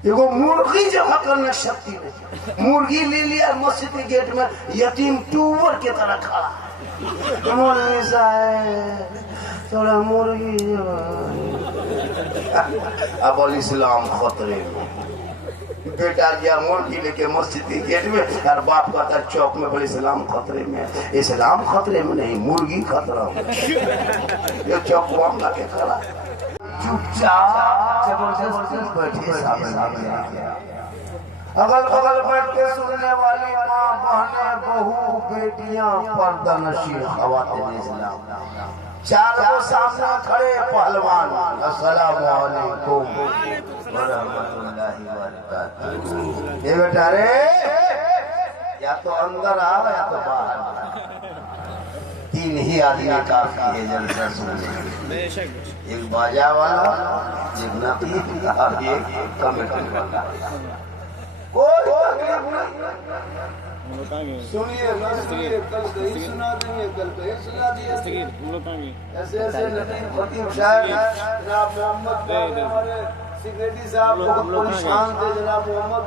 एगो मुर्गी जमा करने शक्ति नहीं। मुर्गी ले लिया मस्जिद के गेट में, यतीम टूवर के तरह खड़ा थोड़ा मुर्गी अब इस्लाम खतरे में। बेटा गया मुर्गी लेके मस्जिद के गेट में और बाप कहता चौक में बोले इस्लाम खतरे में। इस्लाम खतरे में नहीं, मुर्गी खतरा में। ये चौक ला के खड़ा चुपचाप जबरदस्ती बैठे सामने। अगल बगल बैठ के सुनने वाली माँ बहनें बहू बेटियां पर्दा नशी खवातीन इस्लाम, चार वो सामने खड़े पहलवान। अस्सलाम वालेकुम व रहमतुल्लाहि व बरकातहू। ये बेटा रे या तो अंदर आ या तो बाहर। तीन ही आदमी काफी है जलसा सुनने। एक बाजा वाला, एक नकीब और एक कमेटी वाला। कोई तकलीफ नहीं। सुनिए कल कहीं सुना देंगे, कल कहीं सुना दिए। ऐसे ऐसे नकीब खतीब साहब जनाब मोहम्मद हमारे सिक्रेटरी साहब बहुत शान थे। जनाब मोहम्मद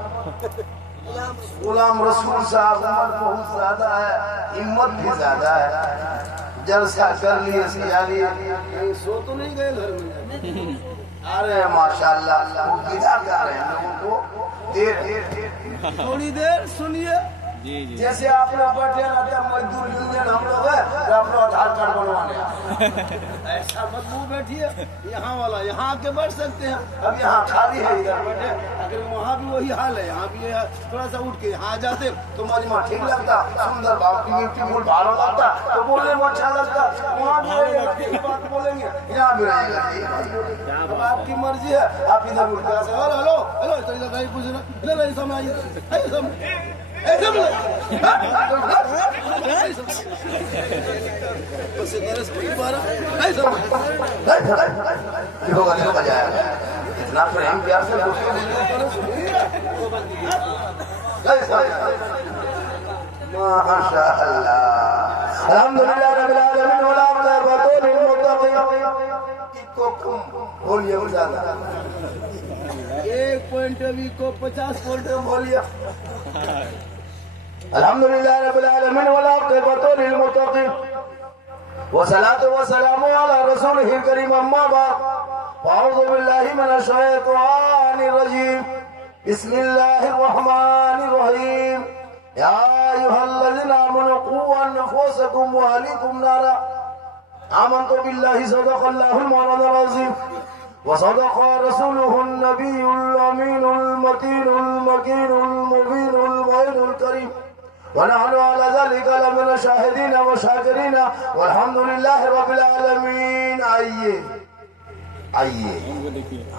गुलाम रसूल साहब उम्र बहुत ज्यादा है, हिम्मत भी ज्यादा है। जलसा कर लिए सो तो नहीं गए घर में। अरे माशाल्लाह वो गिरा गा रहे हैं लोगों को। थोड़ी देर सुनिए। जैसे आप लोग बैठे रहते हैं मजदूर यूनियन हम लोग है, अपना आधार कार्ड बनवाने ऐसा मत वो बैठिए। यहाँ वाला यहाँ आके बैठ सकते हैं। अब यहाँ खाली है, इधर बैठे। अगर वहाँ भी वही हाल है, यहाँ भी थोड़ा सा उठ के यहाँ आ जाते तो मजमा ठीक लगता, सुंदर ब्यूटीफुल भालो लगता, तो बोलने में अच्छा लगता। वहाँ भी बात बोलेंगे, यहाँ भी रहेगा। अब आपकी मर्जी है, आप इधर उठ के हेलो हेलो हेलो इधर पूछना समय आइए इतना प्रेम प्यार से माशाअल्लाह। अल्हम्दुलिल्लाह रब्बिल आलमीन वला मुतक़िन बोलिए ज्यादा 1 पॉइंट भी को 50 पॉइंट बोलिए। अल्हम्दुलिल्लाह रब्बिल आलमीन वला मुतक़िन वसलातु वसलामु अला रसूलिहिल करीम अम्मा बाद अऊज़ु बिल्लाहि मिनश शैतानिर रजीम बिस्मिल्लाहिर रहमानिर रहीम या अय्युहल्लज़ीना आमनू क़ू अनफुसकुम व अहलीकुम नारा आमनतु बिल्लाहि सदक़ल्लाहुल मौलानाल अज़ीम व सदक़ रसूलुहुन नबियुल अमीनुल मतीनुल मकीनुल मुबीनुल मुइनुल करीम वनहनु अला ज़ालिका लमिन शाहिदीन व शाकिरीन वल्हम्दुलिल्लाहि रब्बिल आलमीन। आइए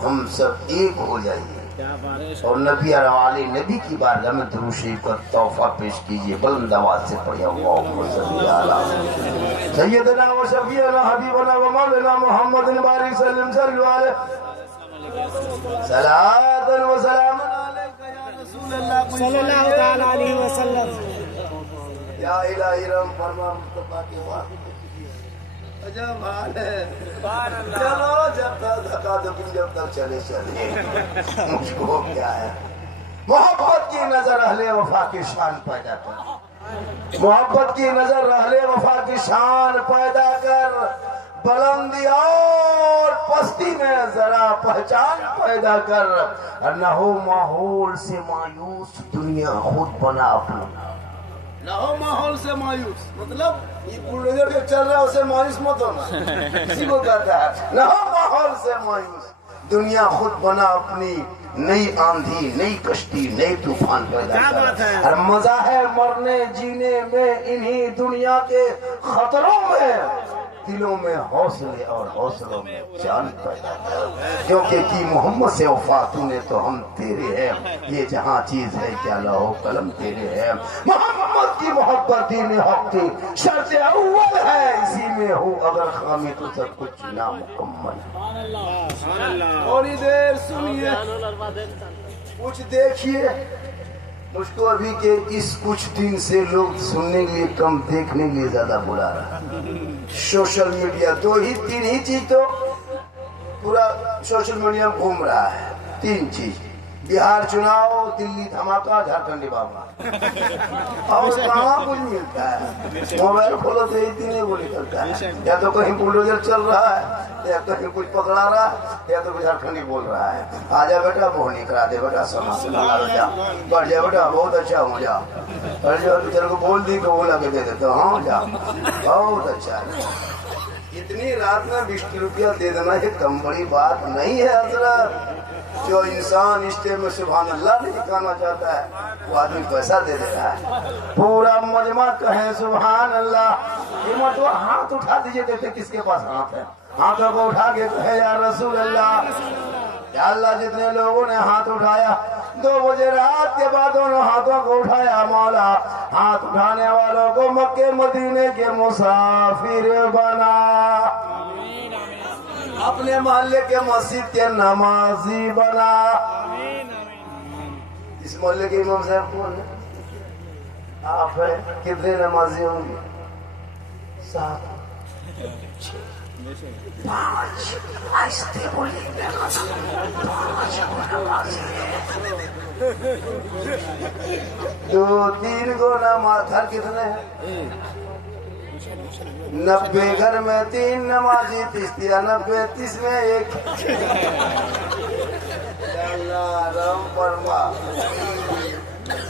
हम सब एक हो जाइए और नबी वाली नबी की बारगाह में दुरूद शरीफ का तोहफा पेश कीजिए। बुलंद आवाज से पढ़िए अल्लाहुम्मा सल्ली अला सय्यदना व शफीअना हबीबना व मौलाना मुहम्मदिन बारिक सल्लम सल्लु अलैहि सलातन व सलाम अलैका या रसूलल्लाह सल्लल्लाहु तआला अलैहि वसल्लम। या इलाही रहम फरमा मुस्तफा के बाद अजब हाल है। चलो जब तक धक्का धुकी जब तक चले मुझको क्या है। मोहब्बत की नजर अहले वफा की शान पैदा कर, मोहब्बत की नजर अहले वफा की शान पैदा कर। बुलंदी और पस्ती में जरा पहचान पैदा कर। न हो माहौल से मायूस, दुनिया खुद बना अपना। न हो माहौल से मायूस मतलब ये बुलडोजर जो चल रहा है उसे मायूस मत होना, इसी को कहता है। न हो माहौल से मायूस, दुनिया खुद बना अपनी। नई आंधी, नई कश्ती, नई तूफान पैदा कर। और मजा है मरने जीने में इन्हीं दुनिया के खतरों में। दिलों में हौसले और हौसलों में जान पैदा कर, क्योंकि कि मोहम्मद से वफा तूने तो हम तेरे हैं। ये जहाँ चीज है क्या लहो कलम तेरे है। मोहम्मद की मोहब्बत दीन हक की शर्त अव्वल है, इसी में हो अगर खामी तो सब कुछ नामुकम्मल। थोड़ी देर सुनिए, कुछ देखिए। मुझको अभी के इस कुछ दिन से लोग सुनने के लिए कम, देखने के लिए ज्यादा बुला रहा है। सोशल मीडिया 2-3 ही चीज तो पूरा सोशल मीडिया घूम रहा है। 3 चीज, बिहार चुनाव, दिल्ली धमाका, झारखंडी बाबा और कहाँ कुछ मिलता है। मोबाइल खोलो तो इतनी नहीं बोली करता है, या तो कहीं बुलडोजर चल रहा है, या कहीं कुछ पकड़ा रहा है, या तो झारखंडी बोल रहा है। आजा बेटा मोहनी करा दे बेटा, समाज से लगा बेटा, बढ़ जा बेटा, बहुत अच्छा हो जा, बढ़ जा। तेरे को बोल दी तो बोला के दे देता, हाँ जा, बहुत अच्छा है। इतनी रात में 20 रुपया दे देना ये कम बड़ी बात नहीं है हजरत। जो इंसान स्टेज में सुभान अल्लाह नहीं कहना चाहता है, वो आदमी पैसा दे दे रहा है। पूरा मजमा कहे सुभान अल्लाह। ये मत हाथ उठा दीजिए, देखते किसके पास हाथ है। हाथों को उठा के कहे या रसूल अल्लाह। या अल्लाह, जितने लोगों ने हाथ उठाया 2 बजे रात के बाद दोनों हाथों को उठाया, मौला हाथ उठाने वालों को मक्के मदीने के मुसाफिर बना, अपने मोहल्ले के मस्जिद के नमाजी बना। इस मोहल्ले के इमाम साहब कौन है? आप है। कितने नमाजी होंगे? 7 5 आहिस्ते बोलिए। 2-3 गो नमाज। घर कितने हैं? 90 घर में 3 नमाजी, 30 या 90 30 में 1।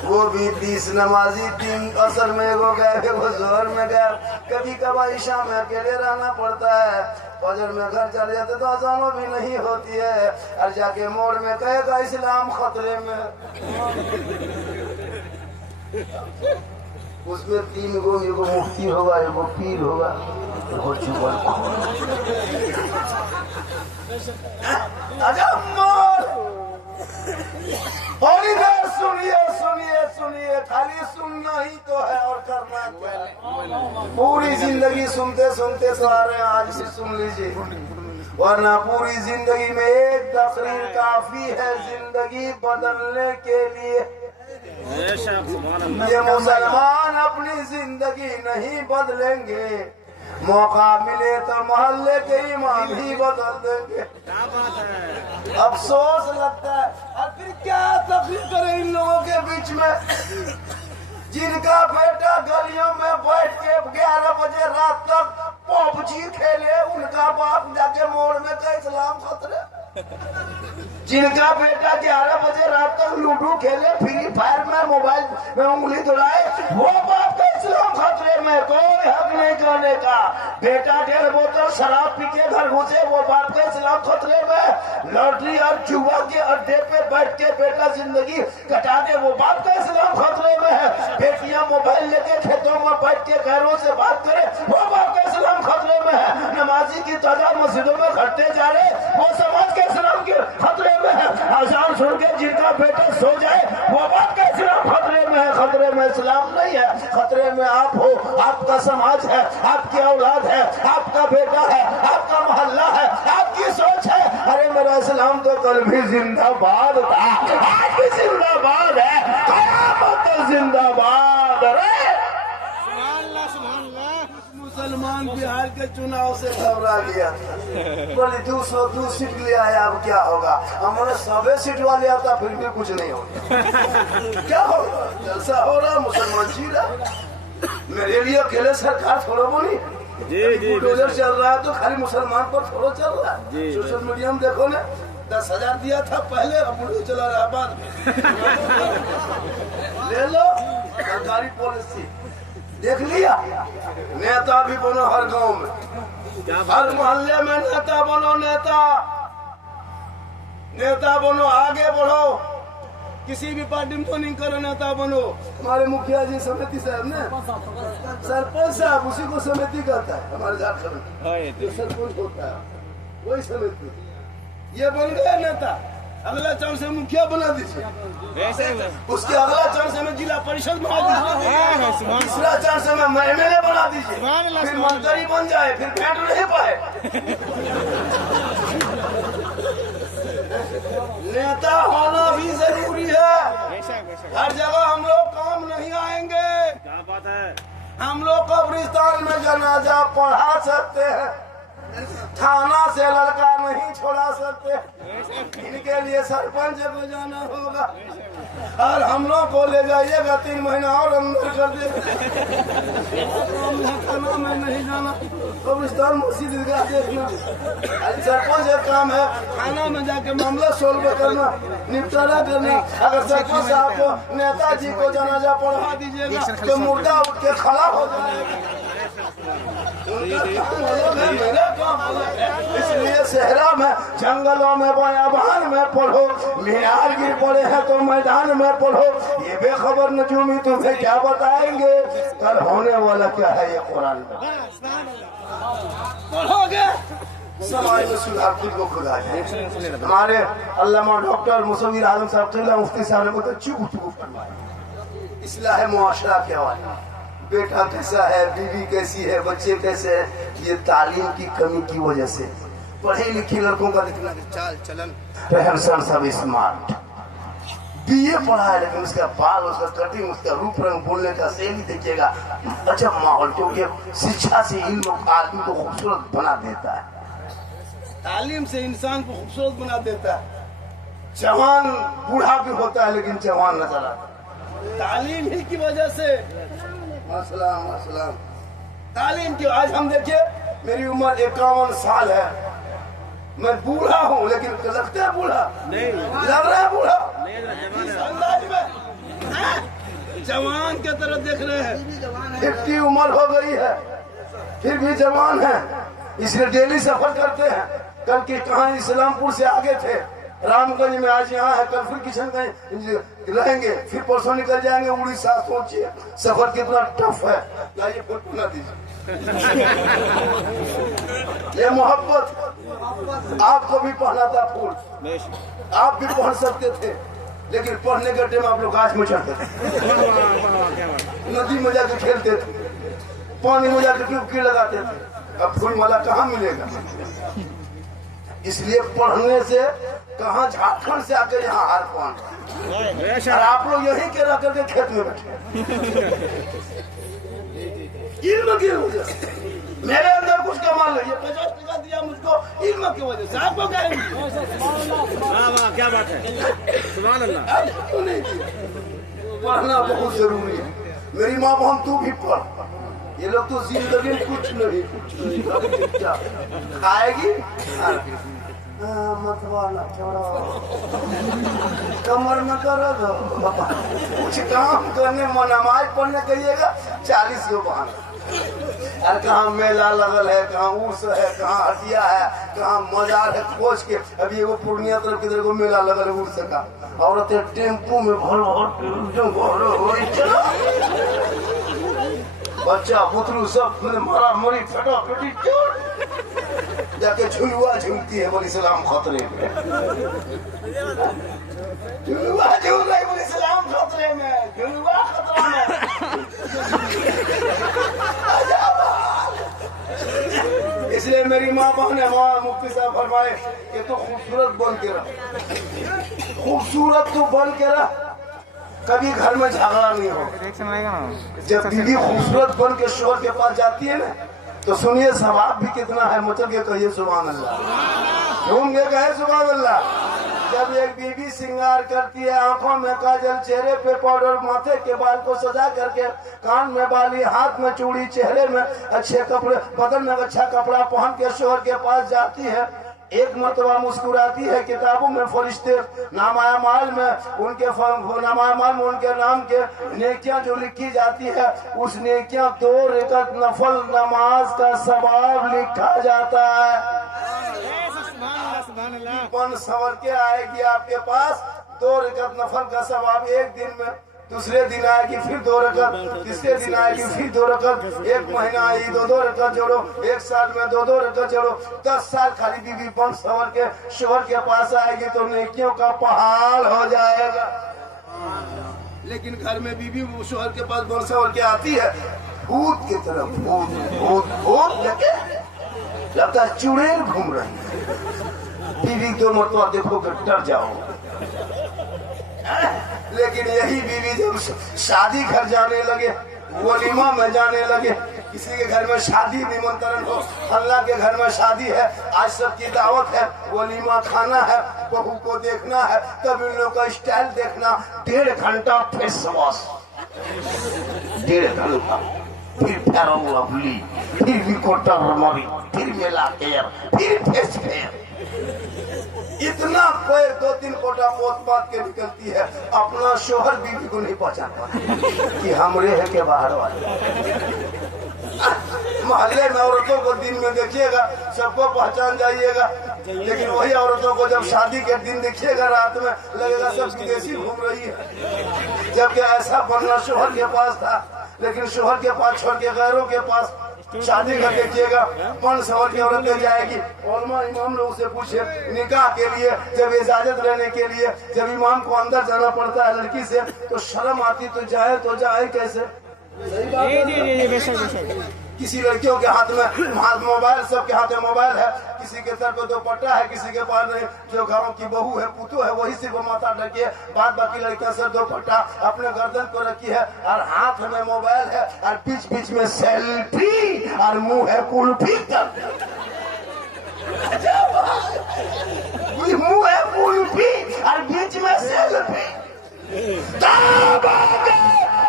वो भी 30 नमाजी, 3 असर में एगो गया, एगो जोहर में गया। कभी कभार ईशा में अकेले रहना पड़ता है। फजर में घर चले जाते तो अजानो भी नहीं होती है, और जाके मोड़ में कहेगा इस्लाम खतरे में। उसमें 3 गो, एगो मुफ्ती होगा, एगो पीर होगा, एगो जुबान। और इधर सुनिए सुनिए सुनिए, खाली सुनना ही तो है और करना क्या है। पूरी जिंदगी सुनते सुनते तो आ रहे हैं, आज भी सुन लीजिए, वरना पूरी जिंदगी में एक तकरीर काफी है जिंदगी बदलने के लिए। ये मुसलमान अपनी जिंदगी नहीं बदलेंगे, मौका मिले तो मोहल्ले के इमाम ही बदल देंगे। अफसोस लगता है। और फिर क्या तकलीफ करे इन लोगों के बीच में, जिनका बेटा गलियों में बैठ के 11 बजे रात तक पबजी खेले, उनका बाप जाके मोड़ में का इस्लाम खतरे। जिनका बेटा 11 बजे रात तक लूडो खेले, फ्री फायर में मोबाइल में उंगली दौड़ाए, वो बाप का इस्लाम खतरे में। कोई हक नहीं करने का। बेटा 1.5 बोतल शराब पी के घर घुसे, वो बाप का इस्लाम खतरे में। लॉटरी और जुआ के अड्डे पे बैठ के बेटा जिंदगी कटा दे, वो बाप का इस्लाम खतरे में है। बेटियां मोबाइल लेके खेतों में बैठ के घरों से बात करे, वो बाप का इस्लाम खतरे में है। नमाजी की तादाद मस्जिदों में घटते जा रहे, वो समाज के इस्लाम के खतरे में है। अजान सुन के जिनका बेटा सो जाए, वो बाप का इस्लाम खतरे में है। खतरे में इस्लाम नहीं है, खतरे में आप हो, आपका समाज है, आपकी औलाद है, आपका बेटा है, आपका मोहल्ला है, आपकी सोच है। अरे मेरा इस्लाम तो कल भी जिंदाबाद था, आज भी जिंदाबाद है, क़यामत तक जिंदाबाद। अरे मुसलमान बिहार के चुनाव से घबरा गया, बोले 202 सीट ले आया, अब क्या होगा। हमारे 100 सीट वाले आता, फिर भी कुछ नहीं होगा। क्या होगा? जलसा हो रहा, मुसलमान जी रहा। मेरे लिए अकेले सरकार थोड़ा बोली, बुलडोजर चल रहा है तो खाली मुसलमान पर थोड़ा चल रहा है। सोशल मीडिया में देखो ना, 10,000 दिया था पहले, अब बुलडोजर चला रहा है बाद में। ले लो सरकारी पॉलिसी, देख लिया। नेता भी बनो हर गांव में, हर मोहल्ले में नेता बनो, नेता बनो, आगे बढ़ो। किसी भी पार्टी में नहीं करो, नेता बनो। हमारे मुखिया जी समिति साहब ने, सरपंच साहब, उसी को समिति कहता है हमारे झारखंड में। जो सरपंच होता है वही समिति। ये बन गया नेता, अगला चरण से मुखिया बना दीजिए, उसके अगला चरण से मैं जिला परिषद बना दीजिए, तीसरा चरण से मैं MLA बना दीजिए, फिर मंत्री बन जाए, फिर भेंट नहीं पाए। नेता होना भी जरूरी है। हर जगह हम लोग काम नहीं आएंगे। क्या बात है? हम लोग कब्रिस्तान में जनाजा पढ़ा सकते हैं, थाना से लड़का नहीं छोड़ा सकते। इनके लिए सरपंच को जाना होगा और हम लोग को ले जाइएगा 3 महीना और अंदर कर देगा। खाना में नहीं जाना, कब्रिस्तान मस्जिद देखना। सरपंच का काम है खाना में जाके मामला सोल्व करना, निपटारा करना। अगर सरपंच साहब को नेताजी को जनाजा पढ़ा दीजिएगा तो मुर्दा उठ के खड़ा हो जाएगा। इसलिए शहरा में, जंगलों में, बयाबान में पढ़ो, मीनार गिर पड़े हैं तो मैदान में पढ़ो। ये बेखबर नजूमी तुम्हें क्या बताएंगे कल होने वाला क्या है ये कुरान में पढ़ोगे। समाज में सुधार खुद को खुदा है। हमारे अल्लामा डॉक्टर मुसव्विर आजम साहब मुफ्ती साहब ने बहुत अच्छी गुफ्तगू फरमाई। इस्लाह मुआशरा के हवाले, बेटा कैसा है, बीवी कैसी है, बच्चे कैसे हैं, ये तालीम की कमी की वजह से पढ़े लिखे लड़कों का दिखना चाल चलन रहन सहन सब स्मार्ट, बीए पढ़ा है लेकिन उसका बाल, उसका कटिंग, उसका रूप रंग, बोलने का शैली देखिएगा अच्छा माहौल, क्योंकि शिक्षा से इल्म आदमी को खूबसूरत बना देता है। तालीम से इंसान को खूबसूरत बना देता है। जवान बूढ़ा भी होता है लेकिन जवान नजर आता है तालीम ही की वजह से। अस्सलाम तालीम की। आज हम देखिए मेरी उम्र 51 साल है, मैं बूढ़ा हूँ लेकिन लगता है बूढ़ा नहीं, लग रहा है बूढ़ा अंदाज में। जवान के तरह देख रहे हैं, 50 उम्र हो गई है फिर भी जवान है। इसलिए डेली सफर करते हैं। कल के कहाँ इस्लामपुर से आगे थे, रामगंज में, आज यहाँ है, कल फिर किशनगंज रहेंगे, फिर परसों निकल जाएंगे उड़ीसा। सोचिए सफर कितना टफ है। लाइए फोटो ना दीजिए। ये मोहब्बत आपको भी पढ़ना था फूल, आप भी पढ़ सकते थे लेकिन पढ़ने के टाइम आप लोग गाछ में चढ़ते थे, नदी में जाकर खेलते थे, पानी में जाकर डुबकी लगाते थे। अब फूल माला कहाँ मिलेगा? इसलिए पढ़ने से कहाँ झारखंड से आकर यहाँ हार पान, और आप लोग यही के रह करके खेत में बैठे। इल्म की वजह से मेरे अंदर कुछ कमाल नहीं है। 50 टका दिया मुझको इल्म की वजह से, आपको क्या बात है? सुभान अल्लाह। क्यों नहीं पढ़ना बहुत जरूरी है। मेरी माँ बहन तू भी पढ़। ये लोग तो जिंदगी में कुछ नहीं खाएगी कमर में करो कुछ काम करने में, नमाज पढ़ने कहिएगा 40 गो बहाना। और कहाँ मेला लगल है, कहाँ उर्स है, कहाँ हटिया है, कहाँ मजार है खोज के। अभी एगो पूर्णिया तरफ किधर को मेला लगल है उर्स का, औरतें टेम्पू में भर बच्चा बुतरू सब मारा मरी फटा फटी जाके झुलुआ झूलती है बोली सलाम खतरे में। झुलुआ झूल रही बोली सलाम खतरे में, झुलुआ खतरा में। इसलिए मेरी माँ बहन है, वहाँ मुफ्ती साहब फरमाए कि तू खूबसूरत बन के रह, खूबसूरत तू बन के रह, कभी घर में झगड़ा नहीं हो। जब बीवी खूबसूरत बन के शोहर के पास जाती है ना तो सुनिए सवाब भी कितना है। मचल के कहिए सुभान अल्लाह, घूम के कहे सुभान अल्लाह। जब एक बीवी श्रृंगार करती है, आंखों में काजल, चेहरे पे पाउडर, माथे के बाल को सजा करके, कान में बाली, हाथ में चूड़ी, चेहरे में अच्छे कपड़े, बदन में अच्छा कपड़ा पहन के शोहर के पास जाती है, एक मरतबा मुस्कुराती है। किताबों में फरिश्ते नामामाल में उनके नाम के नेकियां जो लिखी जाती है, उस नेकियां 2 रकात नफल नमाज का सवाब लिखा जाता है। पन संवर के आएगी आपके पास 2 रकात नफल का सवाब एक दिन में, दूसरे दिन आएगी फिर 2 रकात, तीसरे दिन आएगी फिर 2 रकात, एक महीना आएगी 2-2 रकात जोड़ो, एक साल में 2-2 रकात जोड़ो, 10 साल खाली बीवी बन संवर के शोहर के पास आएगी तो नेकियों का पहाड़ हो जाएगा। लेकिन घर में बीवी शोहर के पास बन संवर के आती है, भूत की तरफ भूत लेके लगता है चुड़ैल घूम रही है। बीवी 2 मरतबा देखोगे डर जाओ। लेकिन यही बीवी जब शादी घर जाने लगे, वलीमा में जाने लगे, किसी के घर में शादी निमंत्रण हो, अल्लाह के घर में शादी है, आज सबकी दावत है, वलीमा खाना है, बहू को देखना है, तब इन लोगों का स्टाइल देखना। 1.5 घंटा फेस वॉश, 1.5 घंटा, फिर फेयर लवली, फिर रिकोटर मरी, फिर मेला केयर, फिर फेस फेयर। इतना पैर 2-3 कोटा पोत पात के निकलती है, अपना शोहर बीवी को नहीं पहचान पाता कि हमरे है के बाहर वाले। मोहल्ले में औरतों को दिन में देखिएगा सबको पहचान जाइएगा, लेकिन वही औरतों को जब शादी के दिन देखिएगा रात में लगेगा सब विदेशी घूम रही है। जबकि ऐसा बनना शोहर के पास था, लेकिन शोहर के पास छोड़ के गैरों के पास शादी कर देखिएगा, मन समझ के औरतें जाएगी। उलमा इमाम लोग से पूछे निकाह के लिए जब इजाजत लेने के लिए जब इमाम को अंदर जाना पड़ता है लड़की से तो शर्म आती, तो जाए कैसे? सही बात है। किसी लड़कियों के हाथ में मोबाइल, सबके हाथ में मोबाइल है, किसी के सर पे दुपट्टा है, किसी के पास नहीं। जो गांव की बहू है, पुतो है, वही सिर्फ माथा ढकी है, बाद बाकी लड़कियां सर दुपट्टा अपने गर्दन को रखी है और हाथ में मोबाइल है और बीच बीच में सेल्फी और मुंह है कुल्फी का, मुंह है कुल्फी और बीच में सेल्फी।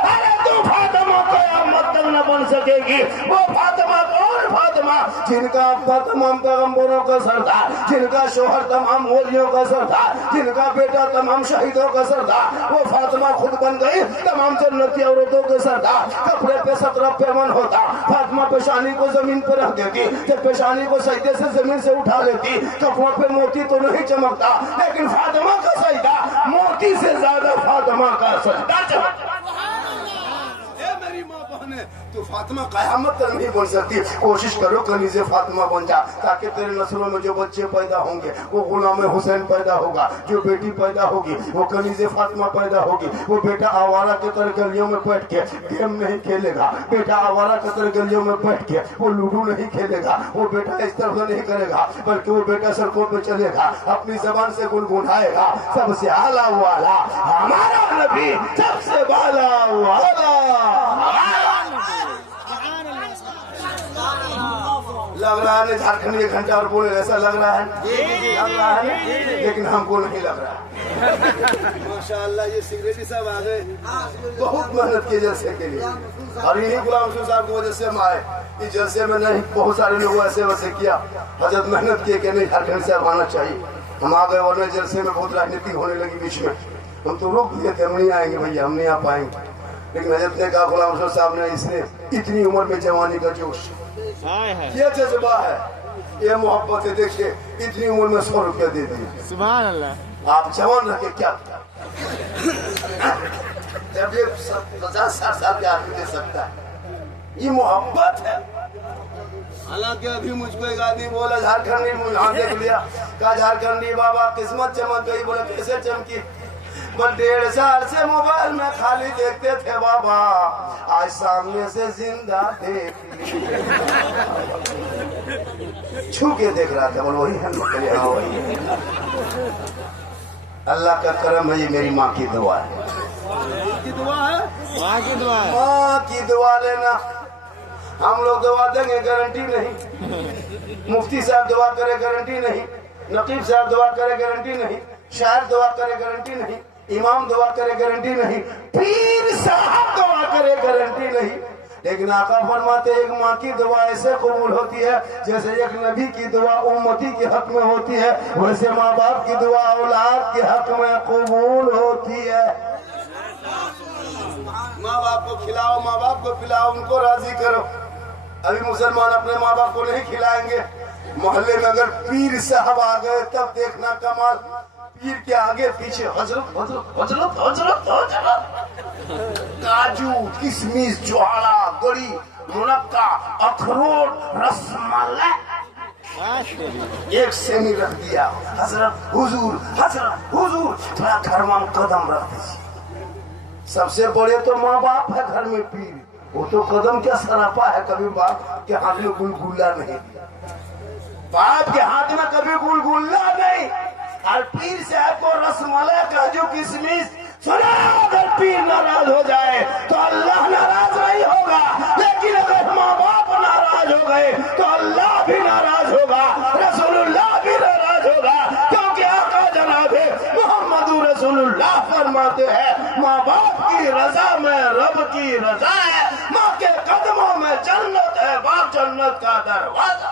अरे तू फातिमा कयामत तक न बन सकेगी। वो फातिमा कौन? फातिमा जिनका अब्बा तमाम पैगंबरों का सरदार, जिनका शोहर तमाम वलियों का सरदार, जिनका बेटा तमाम शहीदों का सरदार, वो फातिमा खुद बन गई तमाम जन्नती औरतों के सरदार। कपड़े पे 17 पेमन होता, फातिमा पेशानी को जमीन पे रख देती, जब पेशानी को सजदे से जमीन से उठा लेती, कपड़ों पे मोती तो नहीं चमकता, लेकिन फातिमा का सजदा मोती से ज्यादा फातिमा का सजदा चमकता। मेरी माँ बहन है, तो फातिमा कयामत तक नहीं बन सकती। कोशिश करो कनीज़े फातिमा बन जा, ताकि तेरे नस्लों में जो बच्चे पैदा होंगे वो गुलाम हुसैन पैदा होगा, जो बेटी पैदा होगी वो कनीज़े फातिमा पैदा होगी। वो बेटा आवारा के तरह गलियों में बैठ के गेम नहीं खेलेगा, बेटा आवारा के तरह गलियों में बैठ के वो लूडो नहीं खेलेगा, वो बेटा इस तरह नहीं करेगा, बल्कि वो बेटा सड़कों पे चलेगा, अपनी जबान से गुनगुनाएगा सबसे आला वाला हमारा नबी, सबसे बाला वाला। लग रहा है झारखंड में घंटा और बोले ऐसा लग रहा है, लग रहा है, लेकिन हमको नहीं लग रहा है। माशाअल्लाह ये सिगरेटी साहब आ गए, बहुत मेहनत की जलसे के लिए, और इन्हीं गुलाम रसूल साहब की वजह से हम आए। इस जलसे में नहीं बहुत सारे लोग ऐसे वैसे किया, हजरत मेहनत किए कि नहीं झारखंड से आना चाहिए, हम आ गए। वरना जलसे में बहुत राजनीति होने लगी बीच में, हम तो रोक दिए थे, हम नहीं आएंगे भैया, हम नहीं आ पाएंगे। लेकिन हजरत ने कहा गुलाम रसूल साहब ने, इसने इतनी उम्र में जवानी का जोश, ये जज्बा है, ये मोहब्बत है। देखिए इतनी उम्र में 100 रुपया दे दिए, सुभान अल्लाह। आप जवान रह के क्या जब ये 50-60 साल के आदमी दे सकता है, ये मोहब्बत है। हालांकि अभी मुझको एक आदमी बोला झारखंडी, मुझे देख लिया, कहा झारखंडी बाबा किस्मत चमक गई। बोला कैसे चमकी? बोल 1.5 साल से मोबाइल में खाली देखते थे बाबा, आज सामने से जिंदा देख छू के देख रहा था। बोल वही है, हाँ वही है। अल्लाह का करम है, ये मेरी माँ की दुआ है, की दुआ है, माँ की दुआ है, माँ की दुआ लेना। हम लोग दुआ देंगे गारंटी नहीं, मुफ्ती साहब दुआ करे गारंटी नहीं, नकीब साहब दुआ करे गारंटी नहीं, शायर दुआ करे गारंटी नहीं, इमाम दुआ करे गारंटी नहीं, पीर साहब दुआ करे गारंटी नहीं। लेकिन आका फरमाते एक माँ की दुआ ऐसे कबूल होती है जैसे एक नबी की दुआ उम्मती के हक में होती है, वैसे माँ बाप की दुआ औलाद के हक में कबूल होती है। माँ बाप को खिलाओ, माँ बाप को पिलाओ, उनको राजी करो। अभी मुसलमान अपने माँ बाप को नहीं खिलाएंगे, मोहल्ले में अगर पीर साहब आ गए तब देखना कमाल। पीर के आगे पीछे हजरत हजरत हजरत हजरत हजरत, काजू किशमिश ज्वाला गड़ी मुनक्का अखरोट रसमलाई एक सेमी रख दिया, हजरत हुजूर हजरत हुजूर, थोड़ा घर में कदम रख दीजिए। सबसे बड़े तो माँ बाप है घर में, पीर वो तो कदम क्या सरापा है, कभी बाप के हाथ में गुलगुल्ला नहीं, बाप के हाथ में कभी गुलगुल्ला नहीं। और पीर साहब को रसमलाई काजू किशमिश, सुना अगर पीर नाराज हो जाए तो अल्लाह नाराज नहीं होगा, लेकिन अगर माँ बाप माँ बाप की रजा में रब की रजा है, माँ के कदमों में जन्नत है, बाप जन्नत का दरवाजा।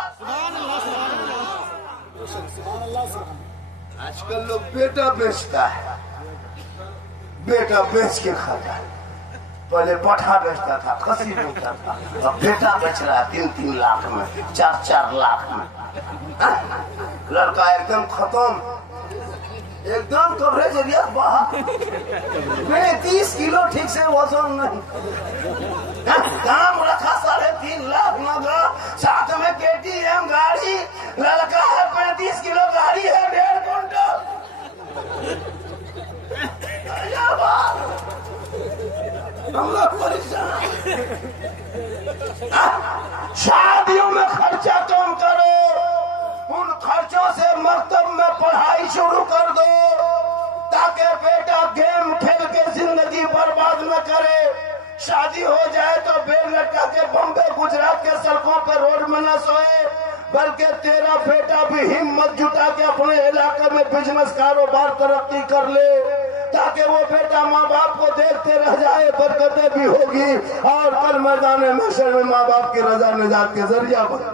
आजकल लोग बेटा बेचता है, बेटा बेच के खाता है। पहले पठा बेचता था, खसी बेचता था, अब बेटा बेच रहा है 3-3 लाख में, 4-4 लाख में। लड़का एकदम खत्म, एकदम कवरेज एरिया बाहर। 30 किलो ठीक से वजन नहीं, दाम रखा 3.5 लाख लगा, साथ में KTM गाड़ी, लड़का है 35 किलो गाड़ी है 1.5 कुंटल। हम लोग परेशान। शादियों में खर्चा कम करो, उन खर्चों से मकतब में पढ़ाई शुरू कर दो, ताकि बेटा गेम खेल के जिंदगी बर्बाद न करे। शादी हो जाए तो बेल लटका के बम्बे गुजरात के सड़कों पे रोड में न सोए, बल्कि तेरा बेटा भी हिम्मत जुटा के अपने इलाके में बिजनेस कारोबार तरक्की कर ले, ताकि वो बेटा माँ बाप को देखते रह जाए, बरकतें भी होगी और कल मैदान महशर में माँ बाप की रजा निजात के जरिया बने।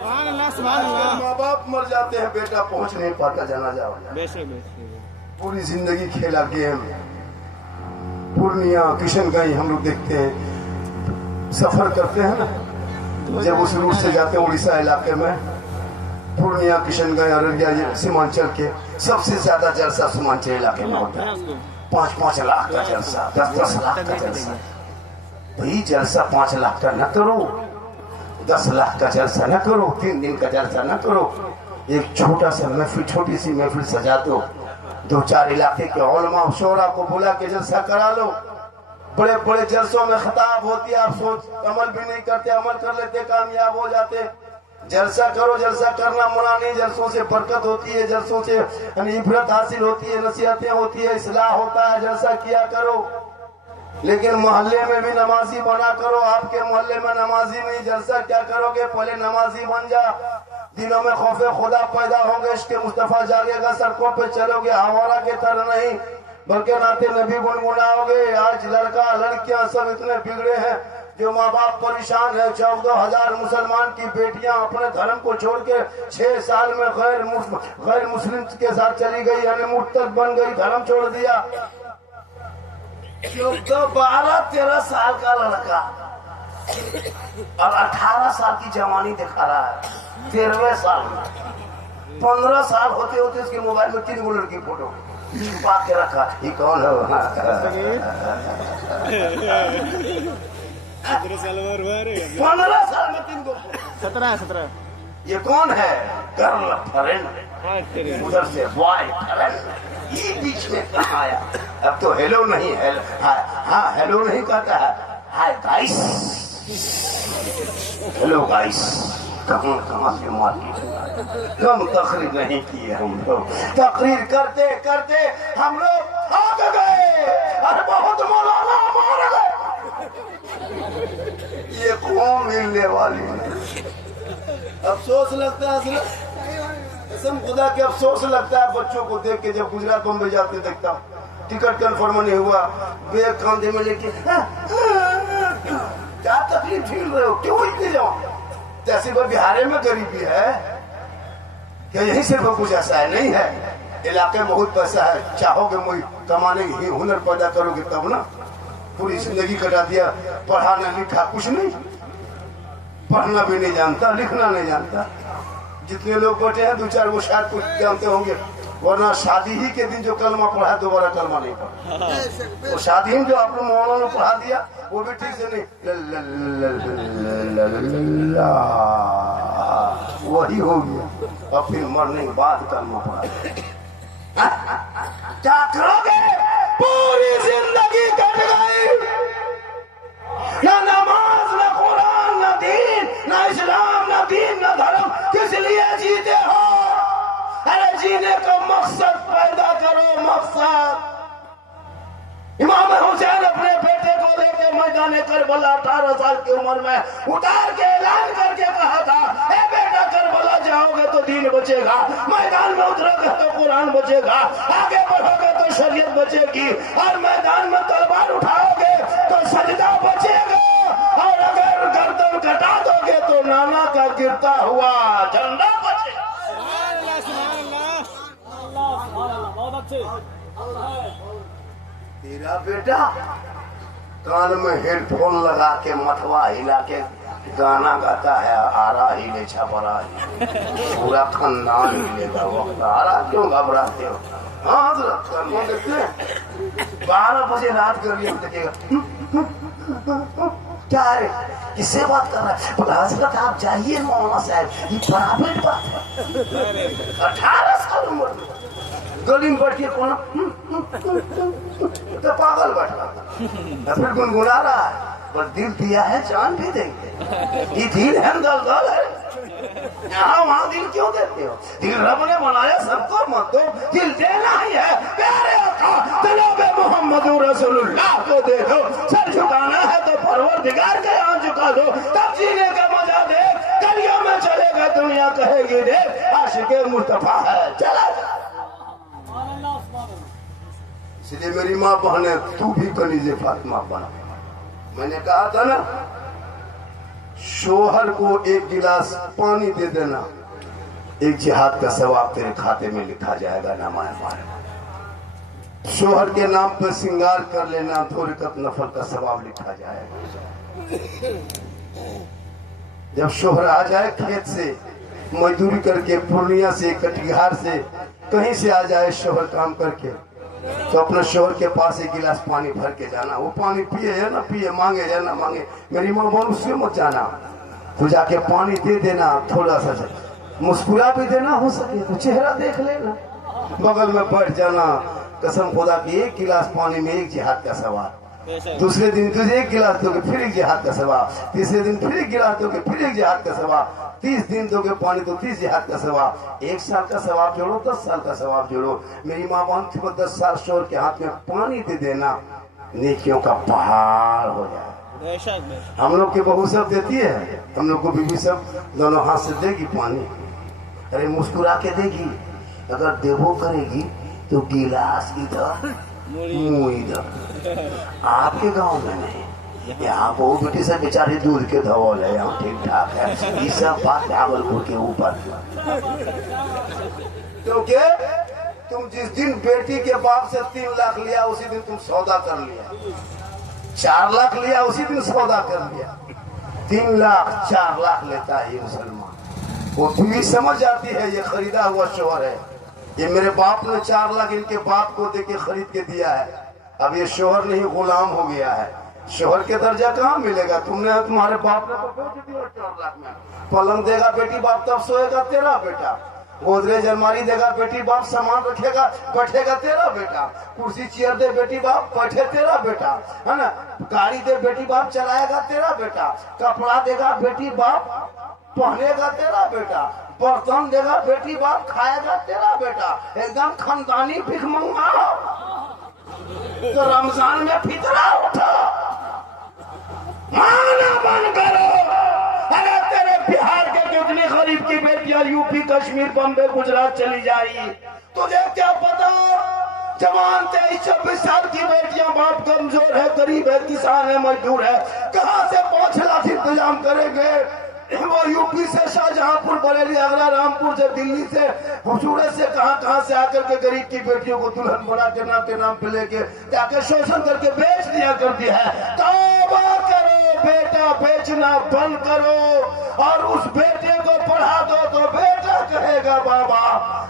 माँ बाप मर जाते हैं, बेटा पहुंच नहीं पाता जनाजा हो जाए। पूरी जिंदगी खेला गेम। पूर्णिया किशनगंज हम लोग देखते हैं, सफर करते हैं ना, जब उस रूट से जाते हैं उड़ीसा इलाके में, पूर्णिया किशनगंज अररिया सीमांचल के सबसे ज्यादा जलसा सीमांचल इलाके में होता है। 5-5 लाख का जलसा, 10-10 लाख का जलसा। भाई जलसा 5 लाख का न करो, 10 लाख का जलसा न करो, 3 दिन का जलसा न करो। एक छोटा सा महफिल, छोटी सी महफिल सजा दो, 2-4 इलाके के उलमा शोरा को बुला के जलसा करा लो। बड़े बड़े जलसों में खताब होती है, आप सोच अमल भी नहीं करते, अमल कर लेते कामयाब हो जाते। जलसा करो, जलसा करना मना नहीं, जलसों से बरकत होती है, जलसों से इबरत हासिल होती है, नसीहतें होती है, इस्लाह होता है। जलसा किया करो, लेकिन मोहल्ले में भी नमाजी बना करो। आपके मोहल्ले में नमाजी नहीं, जलसा क्या करोगे, पहले नमाजी बन जा। दिनों में खौफे खुदा पैदा होंगे, इसके मुस्तफा जागेगा, सड़कों पे चलोगे आवारा के तरह नहीं, बल्कि नाते नबी गुनगुनाओगे। आज लड़का लड़कियां सब इतने बिगड़े हैं, जो माँ बाप परेशान है। 14,000 मुसलमान की बेटियां अपने धर्म को छोड़ के 6 साल में गैर मुस्लिम के साथ चली गई, यानी मुर्तद बन गई, धर्म छोड़ दिया। 12-13 साल का लड़का और 18 साल की जवानी दिखा रहा है 13वें साल में। 15 साल होते होते उसके मोबाइल में 3 लड़की फोटो छुपा के रखा। ये कौन है? 15 साल में 3 17 ये कौन है? गर्ल फ्रेंड, उधर से बॉय फ्रेंड, ये बीच में कहाँ आया? अब तो हेलो नहीं, हाँ हेलो नहीं कहता है, हाय गाइस, हेलो गाइस। कहाँ से मार्केट हम तकरीर नहीं किए, हम लोग तकरीर करते करते हम लोग थक गए और बहुत मौलाना मार गए। ये कौन मिलने वाली है? अफसोस लगता है, कसम खुदा के अफसोस लगता है बच्चों को देख के। जब गुजरात बम्बई जाते देखता हूँ, टिकट कंफर्म नहीं हुआ, बैग कांधे में लेके क्या तकलीफ झेल रहे हो, क्यों इतने जाओ? जैसे वो बिहार में गरीबी है क्या? यही सिर्फ कुछ ऐसा है? नहीं है, इलाके में बहुत पैसा है, चाहोगे मुझे कमाने ही हुनर पैदा करोगे तब ना। पूरी जिंदगी कटा दिया, पढ़ा न लिखा कुछ नहीं, पढ़ना भी नहीं जानता, लिखना नहीं जानता। जितने लोग बैठे हैं 2-4 वो शायद कुछ जानते होंगे, वरना शादी ही के दिन जो कलमा पढ़ा दोबारा कलमा नहीं पढ़ा। वो शादी में जो आपने मौलाना ने पढ़ा दिया वो भी ठीक से नहीं, वही हो गया। और फिर मरने के बाद कलमा पढ़ा। क्या करोगे? पूरी जिंदगी कट गई, न नमाज, न कुरान, न दीन, न इस्लाम, न दीन, न धर्म। किस लिए जीते हो? अरे जीने का मकसद पैदा करो, मकसद। इमाम हुसैन अपने बेटे को लेकर मैदान करबला 18 साल की उम्र में उतार के ऐलान करके कहा था, ए बेटा करबला जाओगे तो दीन बचेगा, मैदान में उतरोगे तो कुरान बचेगा, आगे बढ़ोगे तो शरीयत बचेगी, और मैदान में फहरता हुआ झंडा बचे। बहुत अच्छे। तेरा बेटा कान में हेडफोन लगा के मथवा हिला के गाना गाता है, आरा हिले छपरा पूरा खानदान हिलेगा। वक्त आरा क्यों घबराते हो? हाँ हजरत देखते हैं 12 बजे रात कर लिया देखेगा क्या है, किससे बात कर रहा है? बोला हजरत आप जाइए मौलाना साहब, ये प्राइवेट बात है। 18 साल उम्र में गली में बैठिए कौन तो पागल बैठा फिर गुनगुना रहा है, पर दिल दिया है जान भी देंगे। ये दिल है दल है, यहाँ वहाँ दिल क्यों देते हो? दिल रब ने बनाया, सबको मत दो, दिल देना ही है। प्यारे आका जनाब मोहम्मद रसूलुल्लाह को दे दो। सर झुकाना है तो परवरदिगार के यहाँ झुका दो, तब जीने का मजा दे। गलियों में चलेगा दुनिया कहेगी रे आशिक़े मुस्तफा है। चला इसलिए मेरी माँ बहने तू भी कलीजे फातिमा बना। मैंने कहा था ना, शोहर को एक गिलास पानी दे देना, एक जिहाद का सवाब तेरे खाते में लिखा जाएगा नामा हमारे। शोहर के नाम पर श्रृंगार कर लेना, 2 रकअत नफल का सवाब लिखा जाएगा। जब शोहर आ जाए खेत से मजदूरी करके, पूर्णिया से, कटिहार से, कहीं से आ जाए शोहर काम करके, तो अपने शोहर के पास एक गिलास पानी भर के जाना। वो पानी पिए या ना पिए, मांगे या ना मांगे, मेरी माँ बोल उससे मत जाना। तो जाके पानी दे देना, थोड़ा सा मुस्कुरा भी देना, हो सके तो चेहरा देख लेना, बगल में बैठ जाना। कसम खुदा की 1 गिलास पानी में 1 जिहाद का सवाब। दूसरे दिन तुझे 1 गिलास दोगे फिर 1 जिहाद का सवाब, तीसरे दिन फिर 1 गिलास दोगे फिर 1 जिहाद का सवाब, 30 दिन दोगे पानी तो 30 जिहाद का सवाब। 1 साल का सवाब जोड़ो, 10 साल का सवाब जोड़ो। मेरी माँ बाप को 10 साल शोहर के हाथ में पानी दे देना, नेकियों का पहाड़ हो जाए। हम लोग की बहू सब देती है, हम लोग को बीवी सब दोनों हाथ से देगी पानी, अरे मुस्कुरा के देगी। अगर देवो करेगी तो गिलास इधर मुंह इधर। आपके गांव में नहीं, यहाँ बहू बेटी से बेचारी दूध के धवल है, यहाँ ठीक ठाक है। ये सब बात भागलपुर के ऊपर। क्योंकि तुम जिस दिन बेटी के बाप से 3 लाख लिया, उसी दिन तुम सौदा कर लिया। 4 लाख लिया, उसी दिन सौदा कर लिया। 3 लाख 4 लाख लेता है ये मुसलमान। वो बीवी समझ जाती है ये खरीदा हुआ शोहर है, ये मेरे बाप ने 4 लाख इनके बाप को देके खरीद के दिया है। अब ये शोहर नहीं गुलाम हो गया है। शोहर के दर्जा कहाँ मिलेगा? तुमने, तुम्हारे बाप ने तो बेच दिया 4 लाख में। पलंग देगा बेटी बाप तब सोएगा तेरा बेटा, गोदरेज अलमारी देगा बेटी बाप, सामान रखेगा बैठेगा तेरा बेटा, कुर्सी चेयर दे बेटी बाप बैठे तेरा बेटा, है ना, गाड़ी दे बेटी बाप चलाएगा तेरा बेटा, कपड़ा देगा बेटी बाप पहनेगा तेरा बेटा, बर्तन देगा बेटी बाप खाएगा तेरा बेटा। एकदम खानदानी भिख मंगा। तो रमजान में फितरा उठा, मांगना बंद करो। अगर तेरे बिहार के कितनी गरीब की बेटियां यूपी, कश्मीर, बम्बे, गुजरात चली जाएगी, तुझे क्या पता? जवान 23-24 साल की बेटियां, बाप कमजोर है, गरीब है, किसान है, मजदूर है, कहाँ से 5 लाख इंतजाम करेंगे? वो यूपी से, शाहजहांपुर, बरेली, आगरा, रामपुर से, दिल्ली से, सूरत से, कहाँ से आकर के गरीब की बेटियों को दुल्हन बना के नाम के नाम पे लेके जाके शोषण करके बेच दिया करती है। तौबा करो बेटा, बेचना बंद करो और उस बेटे को पढ़ा दो तो बेटा कहेगा बाबा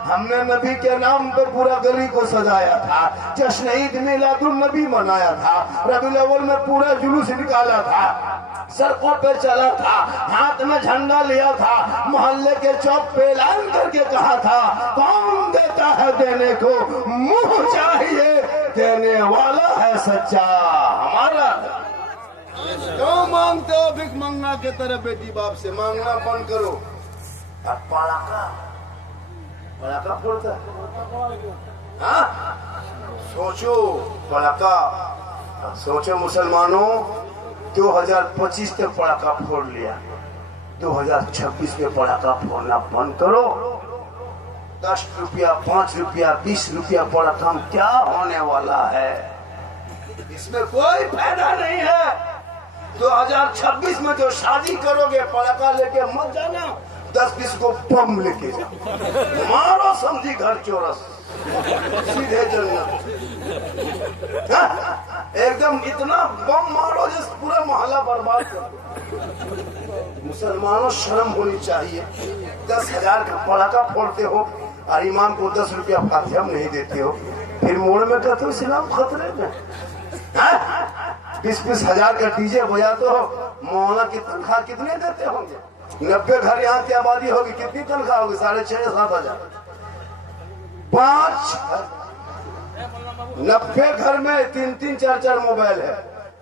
हमने नबी के नाम पर पूरा गली को सजाया था, जश्न ईद मिलादुन नबी मनाया था, रबीउल अव्वल में पूरा जुलूस निकाला था, सड़कों पे चला था, हाथ में झंडा लिया था, मोहल्ले के चौक पे ऐलान करके कहा था कौन देता है देने को, मुंह चाहिए देने वाला है सच्चा हमारा। क्यों मांगते हो भिख मंगा के तरह? बेटी बाप से मांगना बंद करो। अब पड़ाका फोड़ता है, सोचो पड़ाका, सोचो मुसलमानों, 2025 तक पड़ाका फोड़ लिया, 2026 में पड़ाका फोड़ना बंद करो। 10 रुपया, 5 रुपया, 20 रुपया पड़ाका क्या होने वाला है? इसमें कोई फायदा नहीं है। 2026 में जो शादी करोगे पड़ाका लेके मत जाना, 10-20 को बम लेके जा, मारो समझी घर चौरस, सीधे जन्नत। एकदम इतना बम मारो जिस पूरा मोहल्ला बर्बाद कर दो। मुसलमानों शर्म होनी चाहिए। 10,000 का पटाखा फोड़ते हो और इमाम को 10 रुपया फातिहा नहीं देते हो, फिर मोड़ में कहते हो इस्लाम खतरे में। 20-20 हजार का डीजे बजाते हो, मौलाना की तनख्वाह कितने देते होंगे? 90 घर यहाँ की आबादी होगी, कितनी तनख्वाह होगी? 6,500-7 हजार। 90 घर में 3-3, 4-4 मोबाइल है।